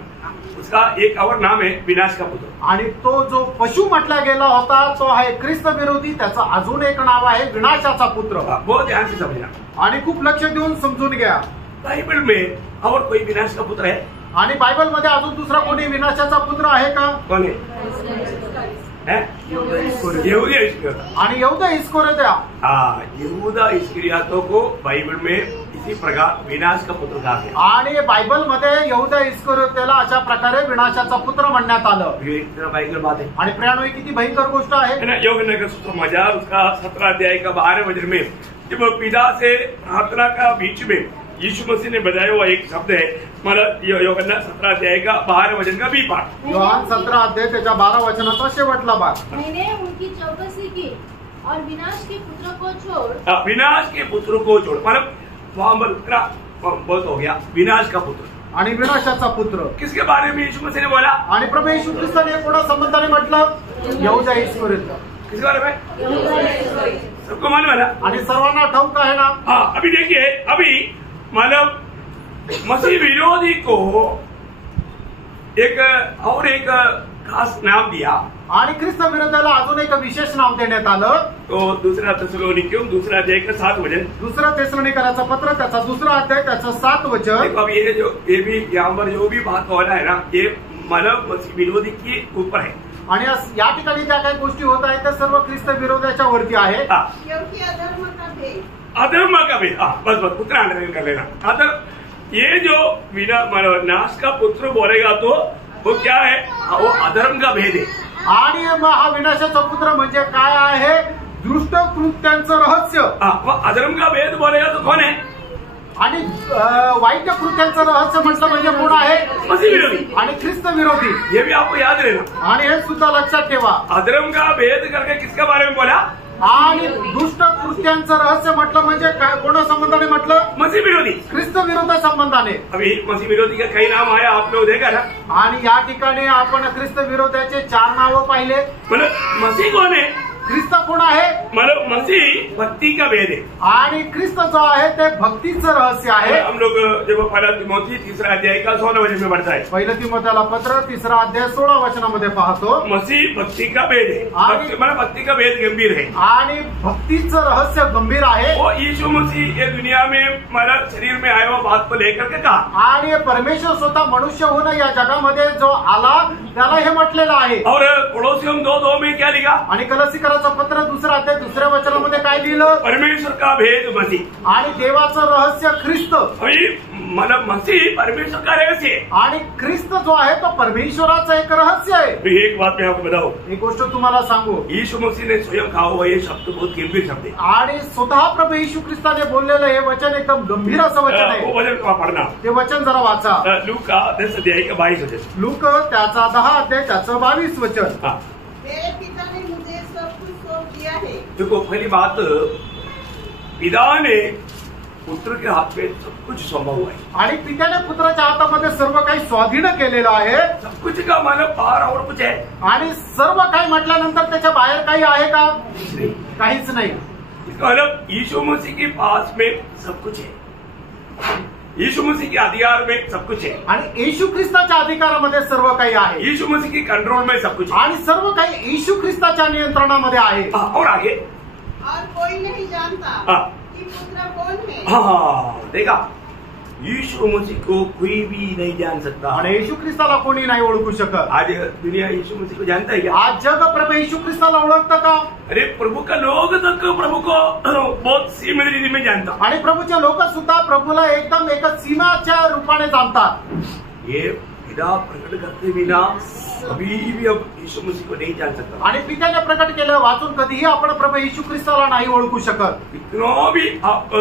उसका एक और नाम है विनाश का पुत्र। आणि तो जो पशु म्हटला गेला होता तो आहे ख्रिस्त विरोधी, त्याचं अजून एक नाव आहे विनाशाचा पुत्र। बहुत ध्यान से समझना आणि खूप लक्ष देऊन समजून घ्या। बाइबल में और कोई विनाश का पुत्र है? आणि बायबल मध्ये अजून दुसरा कोणी विनाशाचा पुत्र आहे का? कौन है? यहूदा इस्करियोत। आणि यहूदा इस्करियोत। यहूदा इस्करियोत को बाइबल में इसी प्रकार विनाश का पुत्र कहा गया। आणि बायबल मध्ये यहूदा इस्करियोतला अशा प्रकारे विनाशाचा पुत्र म्हणण्यात आलं। ये इतना भयंकर बात है। आणि प्रियांनो, किती भयंकर गोष्ट आहे ना। यूहन्ना का सुसमाचार उसका 17 अध्याय का 12 वचन में जब पिता से प्रार्थना का बीच में यीशु मसीह ने बजाया हुआ एक शब्द है, मतलब यूहन्ना 17 अध्याय का 12 वचन का बी पाठ। योहान 17 अध्याय त्याच्या 12 वचनाचा शेवटला भाग। मैंने उनकी चौकसी की और विनाश के पुत्र को छोड़, विनाश के पुत्र को छोड़, मतलब वहां बहुत हो गया विनाश का पुत्र आणि विनाशाचा पुत्र। किसके बारे में यीशु मसीह ने बोला? आणि प्रभू येशू ख्रिस्ताने कोणा संबंधाने म्हटलं? यहूदा इस्करियोत। किसके बारे में? सबको मालूम है ना? आणि सर्वांना ठाऊक आहे ना? हाँ, अभी देखिए, अभी मतलब मसीह विरोधी को एक और एक खास नाम दिया आणि ख्रिस्त विरोधाला अजून एक विशेष नाव देण्यात आलं। तो दूसरा थिस्सलुनीकियों 2 अध्याय का 7 वचन। दुसरा थिस्सलुनीकराचं पत्र त्याचा 2 अध्याय त्याचं 7 वचन। देखो, अब ये भी यहाँ पर जो भी बात हो रहा है ना, ये मतलब मसीह विरोधी के ऊपर है। आणि या ठिकाणी ज्या काही गोष्टी होत आहेत त्या सर्व ख्रिस्त विरोधाच्या वरती आहे। क्योंकि अधर्म का भेद, अधर्म का भेद। बस पुत्र अंडरलाइन कर लेना। अधर्म, ये जो नाश का पुत्र बोलेगा तो वो क्या है? वो अधर्म का भेद है। आणि मग हा विनाशाचा पुत्र म्हणजे काय आहे? दुष्ट कृत्यांचं रहस्य। वो अधर्म का भेद बोलेगा तो कौन है? आणि वाईट कृत्यांचं रहस्य म्हटलं म्हणजे कोण आहे? मसीह विरोधी आणि ख्रिस्त विरोधी। ये भी आपको याद रहना। आणि हे सुद्धा लक्षात ठेवा। अधर्म का भेद करके किसके बारे में बोला? आणि दुष्ट कृत्यांचं रहस्य म्हटलं म्हणजे काय? कोणा संबंधाने म्हटलं? मसीह विरोधी, ख्रिस्त विरोधा संबंधाने। अभी मसीह विरोधी का कई नाम आया, आप लोग देखा ना। आणि या ठिकाणी आपण ख्रिस्त विरोधाचे 4 नावं पाहिले। मतलब मसीह कौन है? ख्रिस्त कोण आहे? मतलब मसीह भक्ति का भेद है। आणि ख्रिस्त जो आहे ते भक्तीचं रहस्य आहे। हम लोग जब पहला तिमोथी 3 अध्याय का 16 वचन में पढ़ता है, पहिलं तिमोथेला पत्र 3 अध्याय 16 वचनामध्ये पाहतो, मसीह भक्ति का भेद है। मतलब भक्ति का भेद गंभीर है आणि भक्तीचं रहस्य गंभीर आहे। वो यीशु मसीह ये दुनिया में मतलब शरीर में आया हुआ बात को लेकर के कहा। आणि परमेश्वर स्वतः मनुष्य होऊन या जगामध्ये जो आला त्याला हे म्हटलेलं आहे। और कोलोसियम 2:2 में क्या लिखा? आणि कलसीकराचं पत्र 2 अध्याय 2 वचनामध्ये काय लिहिलं? परमेश्वर का भेद मसीह। आणि देवाचं रहस्य ख्रिस्त। मतलब मसीह परमेश्वर का रहस्य है आणि ख्रिस्त जो आहे तो परमेश्वराचा एक रहस्य आहे। एक बात मैं आपको बताऊं, एक गोष्ट तुम्हाला सांगू, यीशु मसीह ने स्वयं कहा हुआ ये शब्द बहुत गंभीर शब्द है। आणि स्वतः प्रभू येशू ख्रिस्ताने बोललेलं हे वचन एकदम गंभीर असं वचन आहे। वो वचन का पढ़ना, ते वचन जरा वाचा। लूका 10 अध्याय का 22 वचन। लूक त्याचा 10 अध्याय त्याचं 22 वचन। मेरे पिता ने मुझे सब कुछ सौंप दिया है। देखो, पहली बात, पिता ने पुत्र के हाथ में सब कुछ सौंपा हुआ है। आणि पित्याने पुत्राच्या हातामध्ये सर्व काही स्वाधीन केलेलं आहे। सब कुछ का मतलब बाहर और कुछ है? आणि सर्व काही म्हटल्यानंतर त्याच्या बाहेर काही आहे का? काहीच नाही। इसका मतलब यीशु मसीह के पास में सब कुछ है। यीशु मसीह के अधिकार में सब कुछ है। आणि येशू ख्रिस्ताच्या अधिकारामध्ये सर्व काही आहे। यीशु मसीह के कंट्रोल में सब कुछ है। आणि सर्व काही येशू ख्रिस्ताच्या नियंत्रणामध्ये आहे। और आगे, और कोई नहीं जानता कि पुत्र कौन है। हाँ, देखा, यीशु मसीह को कोई भी नहीं जान सकता। आणि येशू ख्रिस्ताला कोणी नाही ओळखू शकत। आज दुनिया यीशु मसीह को जानता है क्या? आज जग प्रभू येशू ख्रिस्ताला ओळखतं का? अरे प्रभु का लोग तक प्रभु को बहुत सीमित रीति में जानता। आणि प्रभूचे लोक सुद्धा प्रभूला एकदम एक सीमाच्या रूपाने जाणतात। ये पिता प्रकट करते बिना कभी भी अब यीशु मसीह को नहीं जान सकता। आणि पित्याने प्रकट केलं वाचून कधीही आपण प्रभू येशू ख्रिस्ताला नाही ओळखू शकत। इतना भी आप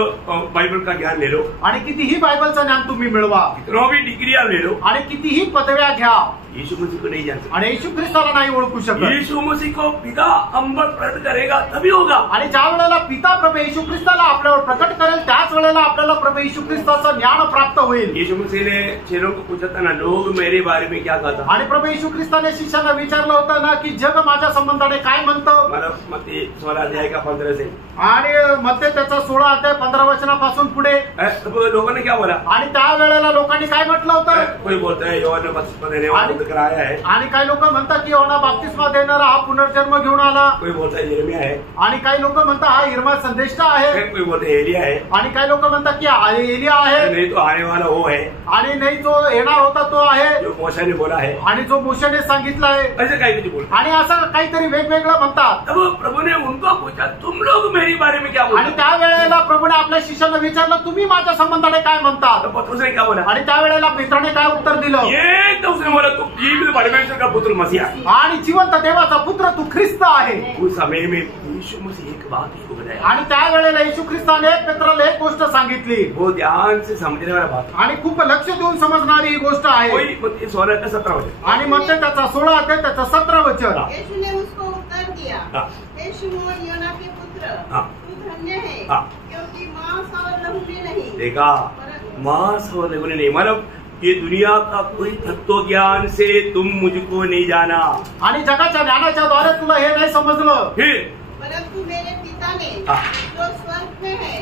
बाइबल का ज्ञान ले लो, आणि कितीही बायबलचं ज्ञान तुम्ही मिळवा, इतना भी डिग्रियां ले लो, आणि कितीही पदव्या घ्या, यीशु मसीह को नहीं जान सकता। आणि येशू ख्रिस्ताला नाही ओळखू शकत। यीशु मसीह को पिता अंबर प्रकट करेगा तभी होगा। आणि ज्या वेळेला पिता प्रभू येशू ख्रिस्ताला आपल्यावर प्रकट करेल त्याच वेळेला आपल्याला प्रभू येशू ख्रिस्ताचं ज्ञान प्राप्त होईल। यीशु मसीह ने चेलों को पूछा था ना, लोग तू मेरे बारे में क्या कहता? आणि प्रभू येशू ख्रिस्ताने शिष्यांना विचारलं होतं ना की जग माझ्या संबंधाने काय म्हणतं. मला मत्ती 16 अध्याय का 15 से आणि मध्ये त्याचा 16 अध्याय 15 वचनापासून पुढे. लोगों ने क्या बोला? आणि त्या वेळेला लोकांनी काय म्हटलं होतं? कोई बोलता है योहान ने बपतिस्मा देने वाला उतर आया है. आणि काही लोक म्हणतात की योहान बाप्तिस्मा देणारा हा पुनर्जन्म घेऊन आला. कोई बोलता है यिर्मयाह है. आणि काही लोक म्हणतात हा इर्मा संदेष्टा आहे. कोई बोलता है एलिया है. आणि काही लोक म्हणतात की एलिया आहे. नहीं तो आने वाला वो है. आणि नाही जो येणार होता तो आहे. जो मूसा ने बोला है. आणि जो मूसेने सांगितलं आहे. ऐसे काहीतरी बोलतात. आणि असं काहीतरी वेगवेगळं म्हणतात. तब प्रभु ने उनको पूछा तुम लोग मेरे बारे में क्या बोलते? आणि त्या वेळेला प्रभूने आपल्या शिष्यांना विचारलं तुम्ही माझ्या संबंधाने काय म्हणतात? तब पतरस ने क्या बोला? आणि त्यावेळेला पेत्राने काय उत्तर दिलं? ये तो उसने बोला तू जीवित परमेश्वर का पुत्र मसीहा है. आणि जिवंत देवाचा पुत्र तू ख्रिस्त आहे. उस समय में यीशु मसीह एक बात उसको बताया. आणि त्यावेळेला येशू ख्रिस्ताने पेत्राला एक गोष्ट सांगितली. वो ध्यान से समझने वाला बात. आणि खूप लक्ष देऊन समजणारी ही गोष्ट आहे. कोई मत्ती 16 का 17 वचन. आणि मग ते त्याचा 16 अध्याय त्याचा 17 वचन. यीशु ने उसको उत्तर दिया, हे शिमोन योना के पुत्र, तू धन्य है क्योंकि मांस और लहू ने नहीं. देखा, मांस और लहू ने नहीं. मतलब ये दुनिया का कोई तत्व ज्ञान से तुम मुझको नहीं जाना. आणि जगाच्या ज्ञानाच्या द्वारे तुला हे नाही समजलं. फिर परंतु मेरे पिता ने जो स्वर्ग में है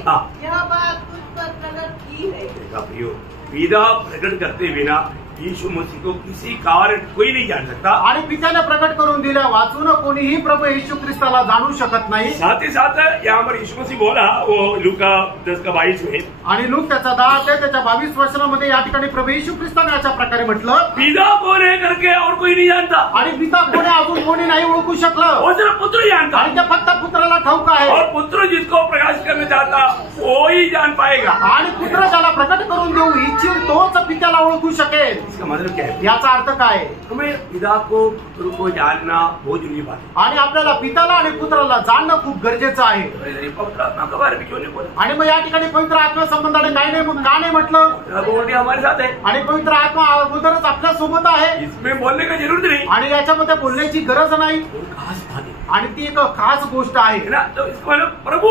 यह बात तुझ पर प्रकट की है. देखा प्रियो, पिता प्रकट करते बिना यीशु मसीह को किसी कारण कोई नहीं जान सकता. आणि पित्याने प्रकट करून दिल्या वाचून कोणीही प्रभू येशू ख्रिस्ताला जाणू शकत नाही. साथ ही साथ यहाँ पर यीशु मसीह बोला वो लूका 10 का 22 में. आणि लूक त्याचा 10 अध्याय त्याच्या 22 वचनामध्ये या ठिकाणी प्रभू येशू ख्रिस्ताने अशा प्रकारे म्हटलं पिता कौन है करके और कोई नहीं जानता. आणि पिता कोणी अजून कोणी नाही ओळखू शकलं. वो सिर्फ पुत्र ही जानता. आणि त्या फक्त पुत्राला ठाऊक आहे. और पुत्र जिसको प्रकाशित करना चाहता वो ही जान पाएगा. आणि पुत्र ज्याला प्रकट करून देऊ इच्छिल तोच पित्याला ओळखू शकेल. इसका मतलब क्या है? याचा अर्थ काय? हमें पिता को पुत्र को जानना बहुत जरूरी बात है. आणि आपल्याला पिताला आणि पुत्राला जाणणं खूप गरजेचं आहे. पवित्र आत्मा के बारे में क्यों नहीं बोला? आणि मग या ठिकाणी पवित्र आत्मा संबंधाने काय नाही का नाही म्हटलं? बोलने हमारे साथ है. आणि पवित्र आत्मा अगोदरच आपल्या सोबत आहे. इसमें बोलने का जरूरत नहीं. आणि याच्यामध्ये बोलण्याची गरज नाही. खास बात है. आणि ती एक खास गोष्ट आहे ना. तो इसका मतलब प्रभु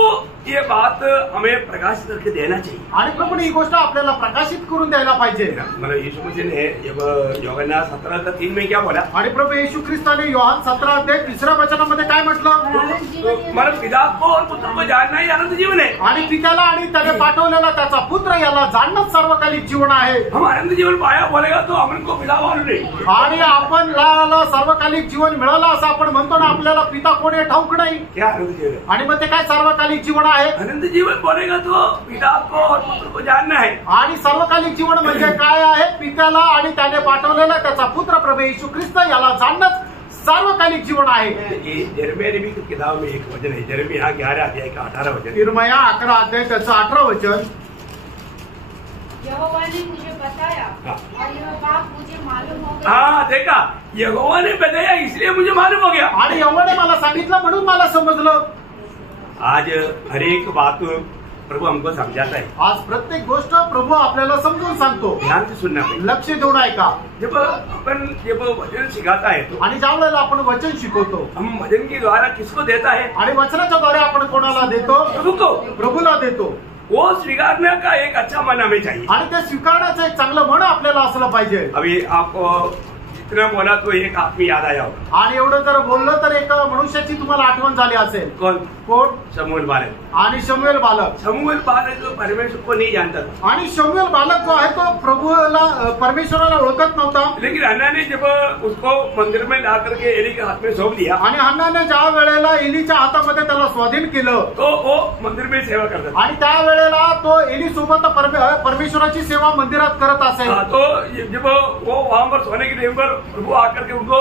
ये बात हमें प्रकाशित करके देना चाहिए. आणि प्रभूने ही गोष्ट आपल्याला प्रकाशित करून द्यायला पाहिजे. मतलब यीशु मसीह ने जब यूहन्ना 17 का 3 में क्या बोला? आणि प्रभू येशू ख्रिस्ताने योहान 17 अध्याय 3 वचनामध्ये काय म्हटलं? मतलब पिता को और पुत्र को जानना ही अनंत जीवन है. आणि पित्याला आणि त्याने पाठवलेला त्याचा पुत्र याला जाणणंच सर्वकालिक जीवन आहे. हम अनंत जीवन पाया बोलेगा तो हमको पिता मालूम नहीं. आणि आपण सर्वकालिक जीवन मिळालं असं आपण म्हणतो ना आपल्याला पिता कोण आहे ठाऊक नाही. क्या अनंत जीवन है? आणि मग ते काय सर्वकालिक जीवन आहे? अनंत जीवन बोलेगा तो पिता को और पुत्र को जानना है. आणि सर्वकालिक जीवन म्हणजे काय आहे? पित्याला आणि त्याने पाठवलेला त्याचा पुत्र प्रभू येशू ख्रिस्त याला जाणणंच सार्वकालिक जीवन आहे. यिर्मयाह नबी की किताब में एक वचन है, यिर्मयाह 11 अध्याय का 18 वचन. यिर्मयाह 11 अध्याय त्याचं 18 वचन. यहोवा ने मुझे बताया और यह बात मुझे मालूम हो गया. हाँ देखा, यहोवा ने बताया इसलिए मुझे मालूम हो गया. आणि यहोवाने मला सांगितलं म्हणून मला समजलं. आज हर एक बात प्रभु हमको समझाता है. आज प्रत्येक गोष्ट प्रभू आपल्याला समजून सांगतो. ध्यान से सुनना चाहिए. लक्ष देऊन ऐका. जब वचन सिखाता है तो आणि ज्या वेळेला आपण वचन शिकवतो हम वचन के द्वारा किसको देता है? आणि वचनाच्या द्वारे आपण कोणाला देतो? प्रभु को. प्रभूला देतो. वो स्वीकारने का एक अच्छा मन हमें चाहिए. आणि ते स्वीकारण्याचं एक चांगलं मन आपल्याला असलं पाहिजे. अभी आपको जितना बोला तो एक आदमी याद आया होगा. आणि एवढं जर बोललं तर एक मनुष्याची तुम्हाला आठवण झाली असेल. कौन? कोण? शमूएल बालक. आणि शमूएल बालक. शमूएल बालक जो परमेश्वर को नहीं जानता था. आणि शमूएल बालक जो आहे तो प्रभूला परमेश्वराला ओळखत नव्हता. लेकिन हन्ना ने जब उसको मंदिर में ला करके एली के हाथ में सौंप दिया आणि हन्नाने ज्या वेळेला एलीच्या हातामध्ये त्याला स्वाधीन केलं तो वो मंदिर में सेवा करता था. आणि त्या वेळेला तो एली सोबत परमेश्वराची सेवा मंदिरात करत असेल. तो जब वो वहां पर सोने के टाइम पर प्रभु आकर के उनको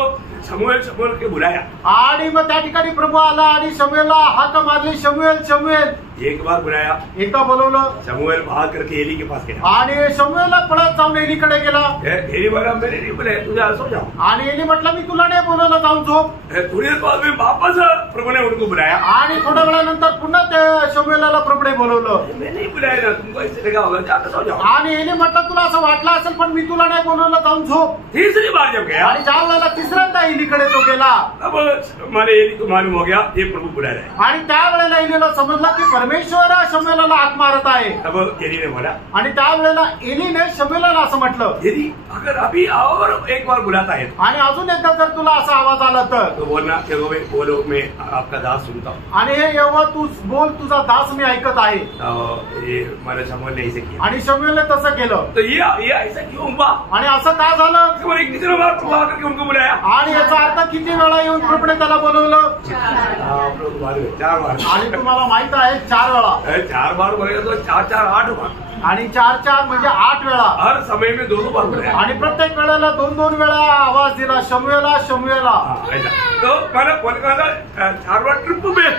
शमूएल शमूएल के बुलाया. आणि मग त्या ठिकाणी प्रभू आला आणि शमूएलला हाक मारली, शमूएल शमूएल. एक बार बुलाया, एकदा बोलवलं. शमूएल भाग करके एली के पास गया. आणि शमूएलला पळत जाऊन एलीकडे गेला. एली बोला मैंने नहीं बुलाया, तुझे सो जाओ. आणि एली म्हटलं मी तुला नाही बोलवलं, जाऊन झोप. थोड़ी देर बाद में वापस प्रभु ने उनको बुलाया। आणि थोड्या वेळानंतर पुन्हा त्या शमूएलाला प्रभूने बोलवलं। मैं नहीं बुलाया ना तुमको, ऐसे लगा होगा जाकर सो जाओ। आणि याने म्हटलं तुला असं वाटलं असेल पण मी तुला नाही बोलवलं, जाऊन झोप। तीसरी बार जब गया आणि ज्या वेळेला तिसऱ्यांदा एलीकडे तो गेला तब हमारे एली को मालूम हो गया ये प्रभु बुला रहे हैं। आणि त्यावेळेला एलीला समजलं की परमेश्वर शमूएलाला हाक मारत आहे। तब एली ने बोला, आणि त्यावेळेला एलीने शमूएलाला असं म्हटलं, यदि अगर अभी और एक बार बुलाता है आणि अजून एकदा जर तुला असा आवाज आला तर तो बोलना यहोवा बोलो मैं आपका दास सुनता हूँ। आणि हे यहोवा तू बोल, तुझा दास मी ऐकत आहे। ये हमारे शमूएल ने ऐसे किया। आणि शमूएलने तसं केलं। तो ये ऐसा क्यों हुआ? आणि असं का झालं? केवल एक तीसरी बार प्रभु आकर के उनको बुलाया। आणि याचा अर्थ किती वेळा येऊन प्रभूने त्याला बोलवलं? 4 बार। आणि तुम्हाला माहित आहे 4 वेळा। 4 बार बोलेगा तो 4 8 बार। आणि 4 म्हणजे 8 वेळा। हर समय में 2 बार बुलाया। आणि प्रत्येक वेळेला 2 वेळा आवाज दिला, शमूएला शमूएला। तो मैंने बोलने का 4 बार ट्रिप में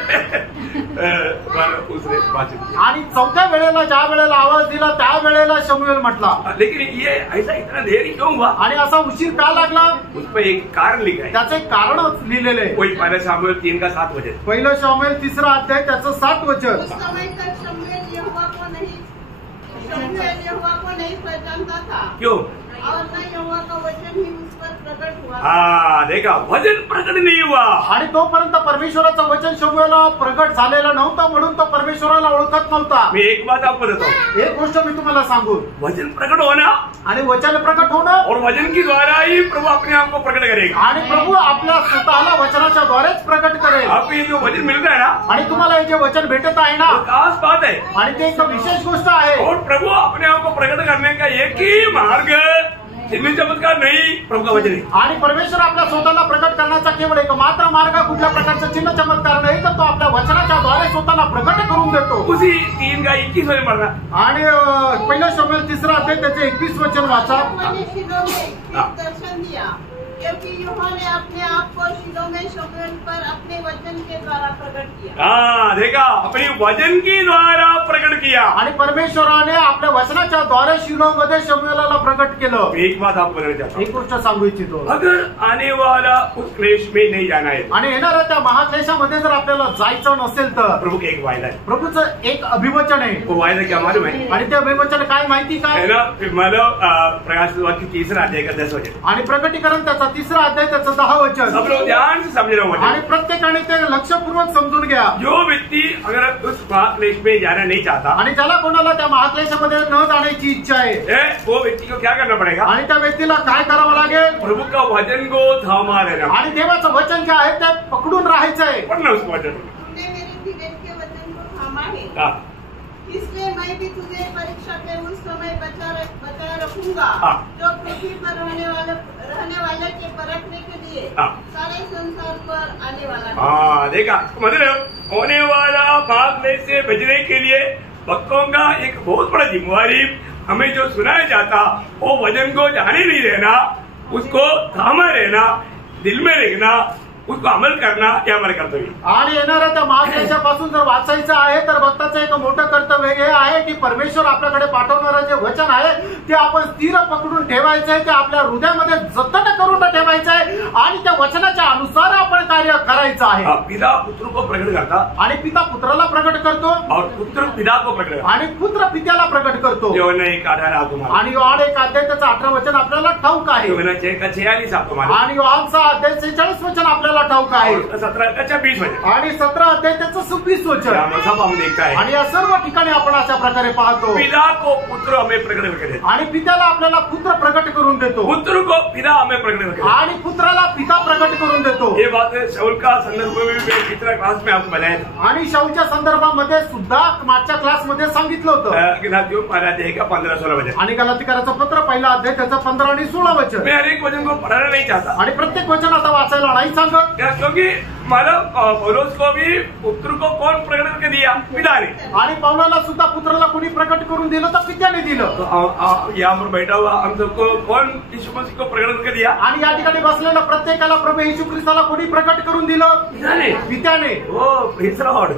उसने बातचीत की। आणि 4थ्या वेळेला ज्या वेळेला आवाज दिला त्या वेळेला शमूएल म्हटला। लेकिन ये ऐसा इतना देरी क्यों हुआ? आणि असा उशीर का लागला? उस पर एक कारण लिखा है। त्याचं एक कारण लिहिलेलं आहे। कोई पहले शमूएल 3 का 7 वचन। पहिलं शमूएल 3रा अध्याय त्याचं 7 वचन। उस समय तक शमूएल यहोवा को नहीं पहचानता था। क्यों? और न यहोवा का वचन ही उस पर प्रकट हुआ। हाँ देखा, वचन प्रकट नहीं हुआ। आणि तोपर्यंत परमेश्वराचं वचन शमूएला प्रगट झालेलं नव्हतं, म्हणून तो परमेश्वराला ओळखत नव्हता। मैं एक बात आपको बताता हूँ, एक गोष्ट मी तुम्हाला सांगू, वचन प्रकट होना आणि वचन प्रकट होणं और वचन की द्वारा ही प्रभु अपने आप को प्रकट करेगा। आणि प्रभू आपल्या स्वतःला वचनाच्या द्वारेच प्रकट करेल। आपको ये जो वचन मिल रहा है ना, आणि तुम्हाला हे जे वचन भेटत आहे ना, वो खास बात है। आणि ते एक विशेष गोष्ट आहे। और प्रभु अपने आप को प्रकट करने का एक ही मार्ग, चिन्ह चमत्कार नहीं, प्रभु का वचन है। आणि परमेश्वर आपल्या स्वतःला प्रकट करण्याचा केवळ एक मात्र मार्ग कुठल्या प्रकारचा चिन्ह चमत्कार नाही, तर तो आपल्या वचनाच्या द्वारे स्वतःला प्रकट करून देतो। उसी 3 का 21 वचन पढ़ रहा। आणि पहिलं शमूएल 3रा अध्याय त्याचे 21 वचन वाचा। यहोवा ने शिलो में एक दर्शन दिया, क्योंकि यहोवा ने अपने आप को शिलो में शमूएल पर अपने वचन के द्वारा प्रकट किया। हाँ देखा, अपनी वचन की द्वारा प्रकट किया। आणि परमेश्वराने आपल्या वचनाच्या द्वारे शिलोमध्ये शमूएलाला प्रकट केलं। एक बात आपको बोलना चाहता एक गोष्ट सांगू इच्छितो, हूँ, अगर आने वाला उस क्लेश में नहीं जाना है, आणि येणाऱ्या त्या महाक्लेशामध्ये जर आपल्याला जायचं नसेल तर प्रभु का एक वायदा है। प्रभूचं एक अभिवचन आहे। वो वायदा क्या मालूम है? आणि ते अभिवचन काय माहिती का? है ना, मतलब प्रकाश की 3रा अध्याय का 10 वचन। आणि प्रकटीकरण त्याचा 3रा अध्याय त्याचं 10 वचन। सब लोग ध्यान से समझ रहे आणि हो। प्रत्येकाने ते लक्षपूर्वक समजून घ्या। जो व्यक्ति अगर उस महाक्लेश में जाना नहीं चाहता आणि ज्याला कोणाला त्या महाक्लेशामध्ये न जाण्याची इच्छा आहे, वो व्यक्ति को क्या करना पड़ेगा? आणि त्या व्यक्तीला काय करावं लागेल? प्रभु का वचन को थामा रहना। आणि देवाचं वचन जे आहे ते पकडून राहायचंय। पढ़ना उस वचन को। तुमने मेरे दिव्य के वचन को थामा है, हाँ, इसलिए मैं भी तुझे परीक्षा के उस समय बचाए रखूंगा हाँ। जो पृथ्वी पर रहने वाले के परखने के लिए हाँ। सारे संसार पर आने वाला है। हाँ देखा, मतलब होने वाला भाग में से बचने के लिए भक्तों का एक बहुत बड़ा जिम्मेवारी हमें जो सुनाया जाता, वो वचन को जाने नहीं रहना, उसको थामा रहना, दिल में रखना, उसको अमल करना, हे हमारे कर्तव्य। आणि येणाऱ्या त्या महाक्लेशापासून जर वाचायचं आहे तर भक्ताचं एक मोठं कर्तव्य हे आहे की परमेश्वर आपल्याकडे पाठवणारं जे वचन आहे ते आपण स्थिर पकडून ठेवायचं आहे, ते आपल्या हृदयामध्ये जतन करून ठेवायचं आहे आणि त्या वचनाच्या अनुसार आपण कार्य करायचं आहे। पिता पुत्र को प्रकट करता आणि पिता पुत्राला प्रकट करतो और पुत्र पिता को प्रकट करता। आणि पुत्र पित्याला प्रकट करतो। योहन्ना 1:18 आपको मालूम, आणि योहान 1 अध्याय त्याचं 18 वचन आपल्याला ठाऊक आहे। योहन्ना 6:46 आपको मालूम, आणि योहान 6 अध्याय 46 वचन आपल्याला ठाऊक आहे। 17:26 वचन, आणि 17 अध्याय त्याचं 26 वचन। सब हम देखता है। आणि या सर्व ठिकाणी आपण अशा प्रकारे पाहतो, पिता को पुत्र हमें प्रकट करके देता, आणि पित्याला आपल्याला पुत्र प्रकट करून देतो, पुत्र को पिता हमें प्रकट करके देता। आणि पुत्राला पिता प्रकट करून देतो। ये बात शाऊल का संदर्भ में भी पिछला क्लास में आपको बताया था। आणि शाऊलच्या संदर्भामध्ये सुद्धा मागच्या क्लासमध्ये सांगितलं होतं। गलातियों 15:16 वचन। आणि गलातिकराचं पत्र पहिला अध्याय त्याचं 15 आणि 16 वचन। मैं हर एक वचन को पढ़ाना नहीं चाहता, आणि प्रत्येक वचन आता वाचायला नाही सांगत, क्योंकि मालूम पौलुस को भी पुत्र को कौन प्रकट करके दिया? पिता ने। आणि पौलाला सुद्धा पुत्राला कोणी प्रकट करून दिलं तर पित्याने दिलं। तो यहाँ पर बैठा हुआ हम सबको कौन यीशु मसीह को प्रकट करके दिया? आणि या ठिकाणी बसलेल्या प्रत्येकाला प्रभू येशू ख्रिस्ताला कोणी प्रकट करून दिलं? पिता ने। पित्याने। ओ प्रेज लॉर्ड,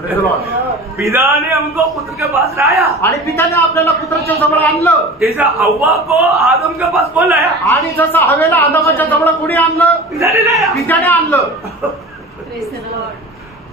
पिता ने हमको पुत्र के पास लाया, आणि पित्याने आपल्याला पुत्राच्या जवळ आणलं। जैसा हव्वा को आदम के पास कौन लाया? आणि जसं हवेला आदमाच्या जवळ कोणी आणलं? पिता ने लाया। पित्याने आणलं।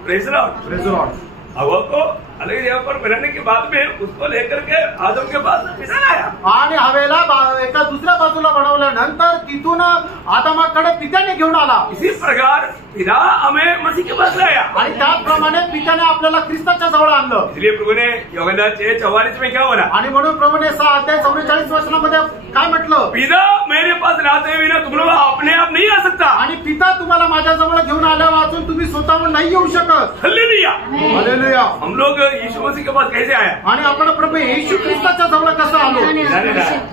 Praise Lord. हवा को अलग जगह पर बनाने के बाद में उसको लेकर के आदम के पास पिता आया आणि हवेला एका दुसऱ्या बाजूला बनवल्यानंतर तिथून आदमाकडे पित्याने घेऊन आला। इसी प्रकार पिता हमें मसीह के पास लाया आणि त्याचप्रमाणे पित्याने आपल्याला ख्रिस्ताच्या जवळ आणलं। इसलिए प्रभु ने यूहन्ना 6:44 में क्या बोला? आणि म्हणून प्रभूने 6:44 काय म्हटलं? पिता मेरे पास लाते हुए तुम लोग अपने आप नहीं आ सकता। आणि पिता तुम्हाला माझ्या जवळ घेऊन आल्या वाचून तुम्ही स्वतःहून नाही येऊ शकत। Hallelujah hallelujah. हम लोग यीशु मसीह के पास कैसे आए? आणि आपण प्रभू येशू ख्रिस्ताच्या जवळ कसं आलो?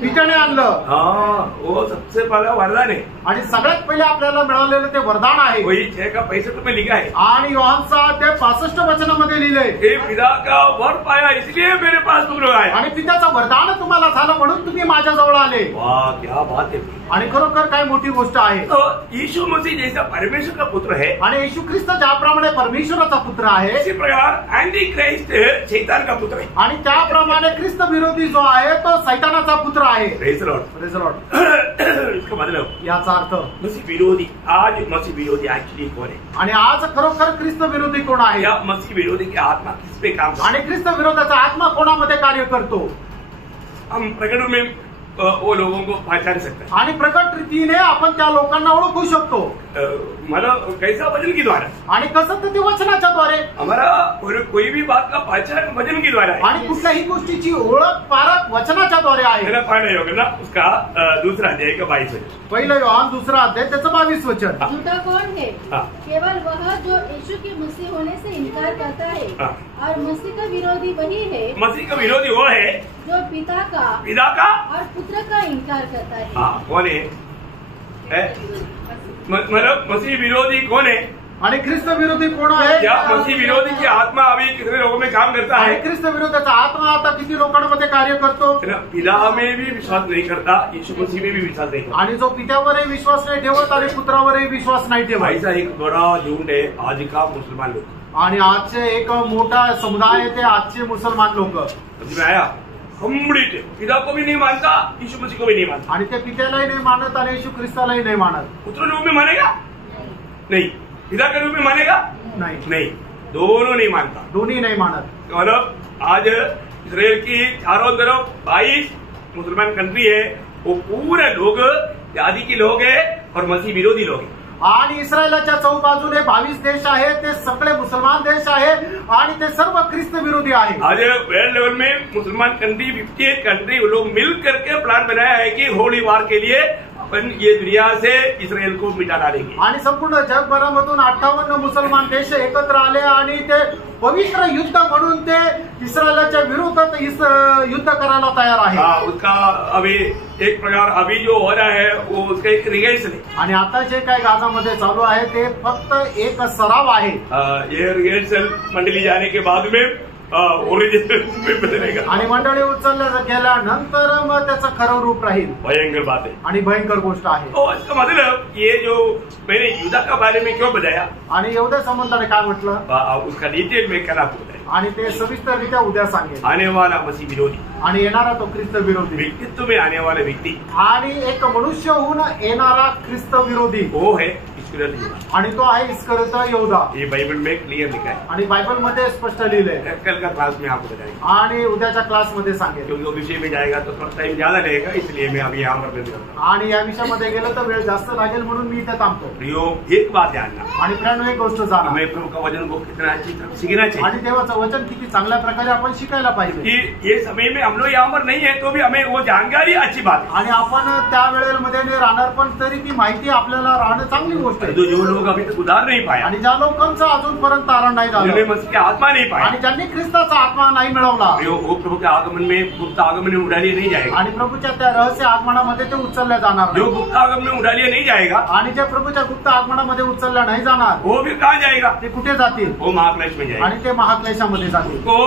पित्याने आणलं। हाँ, वो सबसे पहला वरदान है आणि सगळ्यात पहिले आपल्याला मिळालेलं ते वरदान आहे। वही 6:65 में लिखा है आणि योहान 6:65 लिहिलंय, हे पिता का वर पाया इसलिए मेरे पास तुम लोग आए। आणि पित्याचं वरदान तुम्हाला झालं म्हणून तुम्ही माझ्या जवळ आले। वाह, क्या बात है। आणि खरोखर काय मोठी गोष्ट आहे। तो यीशु मसीह जैसा परमेश्वर का पुत्र है आणि येशू ख्रिस्त ज्याप्रमाणे परमेश्वराचा पुत्र आहे, इसी प्रकार एंटी क्राइस्ट शैतान का पुत्र है। आणि त्याप्रमाणे ख्रिस्त विरोधी जो आहे तो सैतानाचा पुत्र आहे। Praise Lord. Praise Lord. इसका मतलब याचा अर्थ मसीह विरोधी, आज मसीह विरोधी एक्चुअली कौन है? आणि आज खरोखर ख्रिस्त विरोधी कोण आहे? या मसीह विरोधी की आत्मा किस पे काम करती है? आणि ख्रिस्त विरोधाचा आत्मा कोणामध्ये कार्य करतो? हम प्रकट में वो लोगों को पहचान सकते हैं। आणि प्रकट रीतीने आपण त्या लोकांना ओळखू शकतो। मतलब कैसा वचन के द्वारा? आणि कसं तर ते वचनाच्या द्वारे। हमारा कोई भी बात का पहचान वचन के द्वारा है। आणि कुठल्याही गोष्टीची ओळख पारख वचनाच्या द्वारे आहे। मेरा पढ़ना होगा ना उसका दूसरा अध्याय का 22 वचन। पहिलं योहान 2 अध्याय त्याचं 22 वचन। झूठा कौन है? हाँ। केवल वह जो यीशु के मसीह होने से इनकार करता है। हाँ। और मसीह का विरोधी वही है मसीह का विरोधी वो है जो पिता का और पुत्र का इनकार करता है। हाँ, कौन है? मतलब मसीह विरोधी कौन है? आणि ख्रिस्त विरोधी कोण आहे? क्या मसीह विरोधी की आत्मा अभी कितने लोगों में काम करता है? आणि ख्रिस्त विरोधाचा आत्मा आता किती लोकांमध्ये कार्य करतो? पिता में भी विश्वास नहीं करता, यीशु मसीह में भी विश्वास नहीं करता। आणि जो पित्यावरही विश्वास नाही ठेवत आणि पुत्रावरही विश्वास नाही ठेवत। ऐसा एक बड़ा झुंड है आज का मुसलमान लोग। आणि आजचे एक मोठा समुदाय आहे ते आजचे मुसलमान लोक। समझ में आया? कंप्लीट पिता को भी नहीं मानता, यीशु मसीह को भी नहीं मानता। आणि ते पित्यालाही नाही मानत आणि येशू ख्रिस्तालाही नाही मानत। पुत्र रूप में मानेगा नहीं, पिता के रूप में मानेगा नहीं, दोनों नहीं मानता, दोन्ही नाही मानत। मतलब आज इसराइल की चारों तरफ 22 मुसलमान कंट्री है, वो पूरे लोग आदि के लोग है और मसीह विरोधी लोग है। आणि इस्रायलाच्या चौबाजूने 22 देश आहे, ते सगळे मुसलमान देश आहे आणि ते सर्व ख्रिस्त विरोधी आहे। आज वर्ल्ड लेवल में मुसलमान कंट्री 58 कंट्री वो लोग मिल करके प्लान बनाया है कि होली वार के लिए अपन ये दुनिया से इसराइल को मिटा डालेंगे। आणि संपूर्ण जगभरामधून 58 मुसलमान देश एकत्र आले आणि ते पवित्र युद्ध म्हणून ते इस्रायलच्या विरोधात युद्ध करायला तयार आहे। उसका अभी एक प्रकार अभी जो हो रहा है वो उसका एक रिहर्सल है। आणि आता जे काय गाजामध्ये चालू आहे ते फक्त एक सराव आहे। ये रिहर्सल मंडली जाने के बाद में ओरिजिनल में बदलेगा आणि मंडळी उचलल्या गेल्यानंतर मग त्याचं खरं रूप राहील। भयंकर बात है आणि भयंकर गोष्ट आहे। तो इसका मतलब ये जो मैंने युद्ध का बारे में क्यों बताया आणि एवढ्या संबंधाने काय म्हटलं उसका डिटेल में कल आपको बताया आणि ते सविस्तररित्या उद्या सांगेल। आने वाला मसीह विरोधी आणि येणारा तो ख्रिस्त विरोधी व्यक्तित्व में आने वाला व्यक्ति आणि एक मनुष्य होऊन येणारा ख्रिस्त विरोधी वो है इस्करियोत यहूदा, आणि तो आहे इस्करियोत यहूदा। ये बाइबल में क्लियर लिखा है आणि बायबल मध्ये स्पष्ट लिहिलंय। कल का क्लास में आपको बताएंगे आणि उद्याच्या क्लास मध्ये सांगेल, क्योंकि वो विषय में जाएगा तो थोड़ा टाइम ज्यादा लगेगा, इसलिए मैं अभी यहाँ पर बंद करता हूँ। आणि या विषयामध्ये गेलं तर वेळ जास्त लागेल म्हणून मी इथे थांबतो। प्रियो, एक बात जानना, आणि प्रियांनो एक गोष्ट जाणा, हमें प्रभु का वचन को कितना अच्छी तरह सीखना चाहिए आणि देवाचं वचन किती चांगल्या प्रकारे आपण शिकायला पाहिजे कि ये समय में हम लोग यहाँ पर नहीं है तो भी हमें वो जानकारी अच्छी बात है। आणि आपण त्या वेळेमध्ये नाही राहणार पण तरी ती माहिती आपल्याला राहणं चांगली गोष्ट आहे। जो लोग अभी तक उधार नहीं पाया आणि ज्या लोकांचा अजूनपर्यंत तारण नाही झालं जिन्होंने मसीह की आत्मा नहीं पाया आणि ज्यांनी ख्रिस्ताचा आत्मा नाही मिळवला वो प्रभु के आगमन में गुप्त आगमन में उठा लिया नहीं जाएगा। आणि प्रभूच्या त्या रहस्य आगमनामध्ये ते उचलल्या जाणार जो नाही। गुप्त आगमन में उठा लिया नहीं जाएगा आणि जे प्रभूच्या गुप्त आगमनामध्ये उचलल्या नाही जाणार वो भी कहाँ जाएगा? ते कुठे जातील? वो महाक्लेश में जाएगा। आणि ते महाक्लेशामध्ये जातील। तो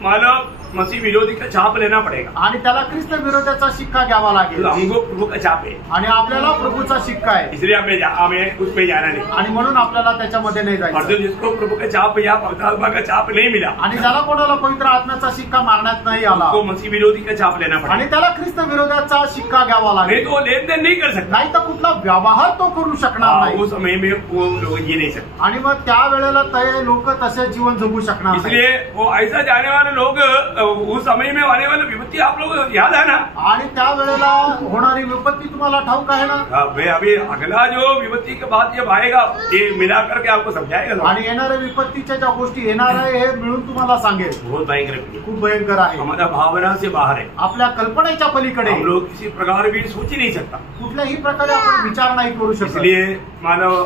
मतलब मसीह विरोधी का छाप लेना पड़ेगा। आणि त्याला ख्रिस्त विरोधाचा शिक्का घ्यावा लागेल तो हमको प्रभु का छाप है, आणि आपल्याला प्रभूचा शिक्का आहे इसलिए हमें उसमें जाना नहीं। आणि म्हणून आपल्याला त्याच्यामध्ये नाही और जो जायचं। जिसको प्रभु का छाप या पवित्र आत्मा का छाप नहीं मिला, आणि ज्याला कोणाला पवित्र आत्म्याचा शिक्का मारण्यात नाही आला उसको मसीह विरोधी का छाप लेना आणि पड़ेगा, त्याला ख्रिस्त विरोधाचा शिक्का घ्यावा नहीं लागेल, तो वो लेन देन नहीं कर सकता। नाही तर कुठला व्यवहार तो करू शकणार नाही। उस समय में वो लोग जी नहीं सकते, आणि मग त्या वेळेला ते लोक तसे जीवन जगू शकणार नाही। इसलिए वो ऐसा जाने वाले लोग उस समय में आने वाली विपत्ति आप लोग याद है ना। आणि त्या वेळेला होणारी विपत्ती तुम्हाला ठाऊक आहे ना। भाई अभी अगला जो विपत्ति के बाद जब आएगा ये मिला करके आपको समझाएगा, आणि येणाऱ्या विपत्तीच्या ज्या गोष्टी येणार आहे हे मिळून तुम्हाला सांगेल। बहुत भयंकर है, खूप भयंकर आहे, हमारा भावना से बाहर है, आपल्या कल्पनेच्या पलीकडे हम लोग किसी प्रकार भी सोच ही नहीं सकता। कुठल्याही प्रकारे आपण विचार नाही करू शकत। इसलिए मानव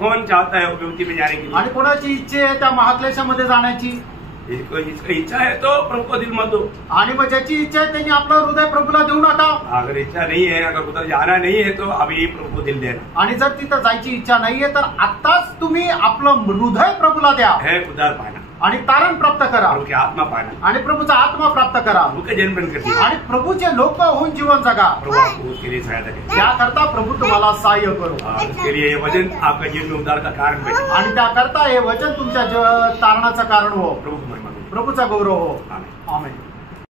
कौन चाहता है विपत्ति में जाने के लिए? आणि कोणाची इच्छा आहे त्या महाक्लेशामध्ये जाण्याची? जिसकी इच्छा है तो प्रभु को दिल मत दो। आणि मग ज्याची इच्छा आहे त्यांनी आपलं हृदय प्रभूला देऊ नका। अगर इच्छा नहीं है, अगर उधर जाना नहीं है तो अभी प्रभु को दिल देना आणि जर तिथं जायची इच्छा नाहीये तर आत्ताच तुम्ही आपलं हृदय प्रभूला द्या है, उद्धार पाना, आणि तारण प्राप्त करा, प्रभु की आत्मा पाना, आणि प्रभूचा आत्मा प्राप्त करा, प्रभु का जन्म ग्रहण कर दिया, आणि प्रभूचे लोक होऊन जीवन जगा। प्रभु आपको उसके लिए सहायता करे। त्याकरता प्रभू तुम्हाला सहाय्य करू, और इसके लिए ये वचन आपका जीवन में उद्धार का कारण बने। आणि त्याकरता हे वचन तुमच्या तारणाचं कारण हो, प्रभु को महिमा दो। प्रभूचा गौरव हो। आमीन। आमेन।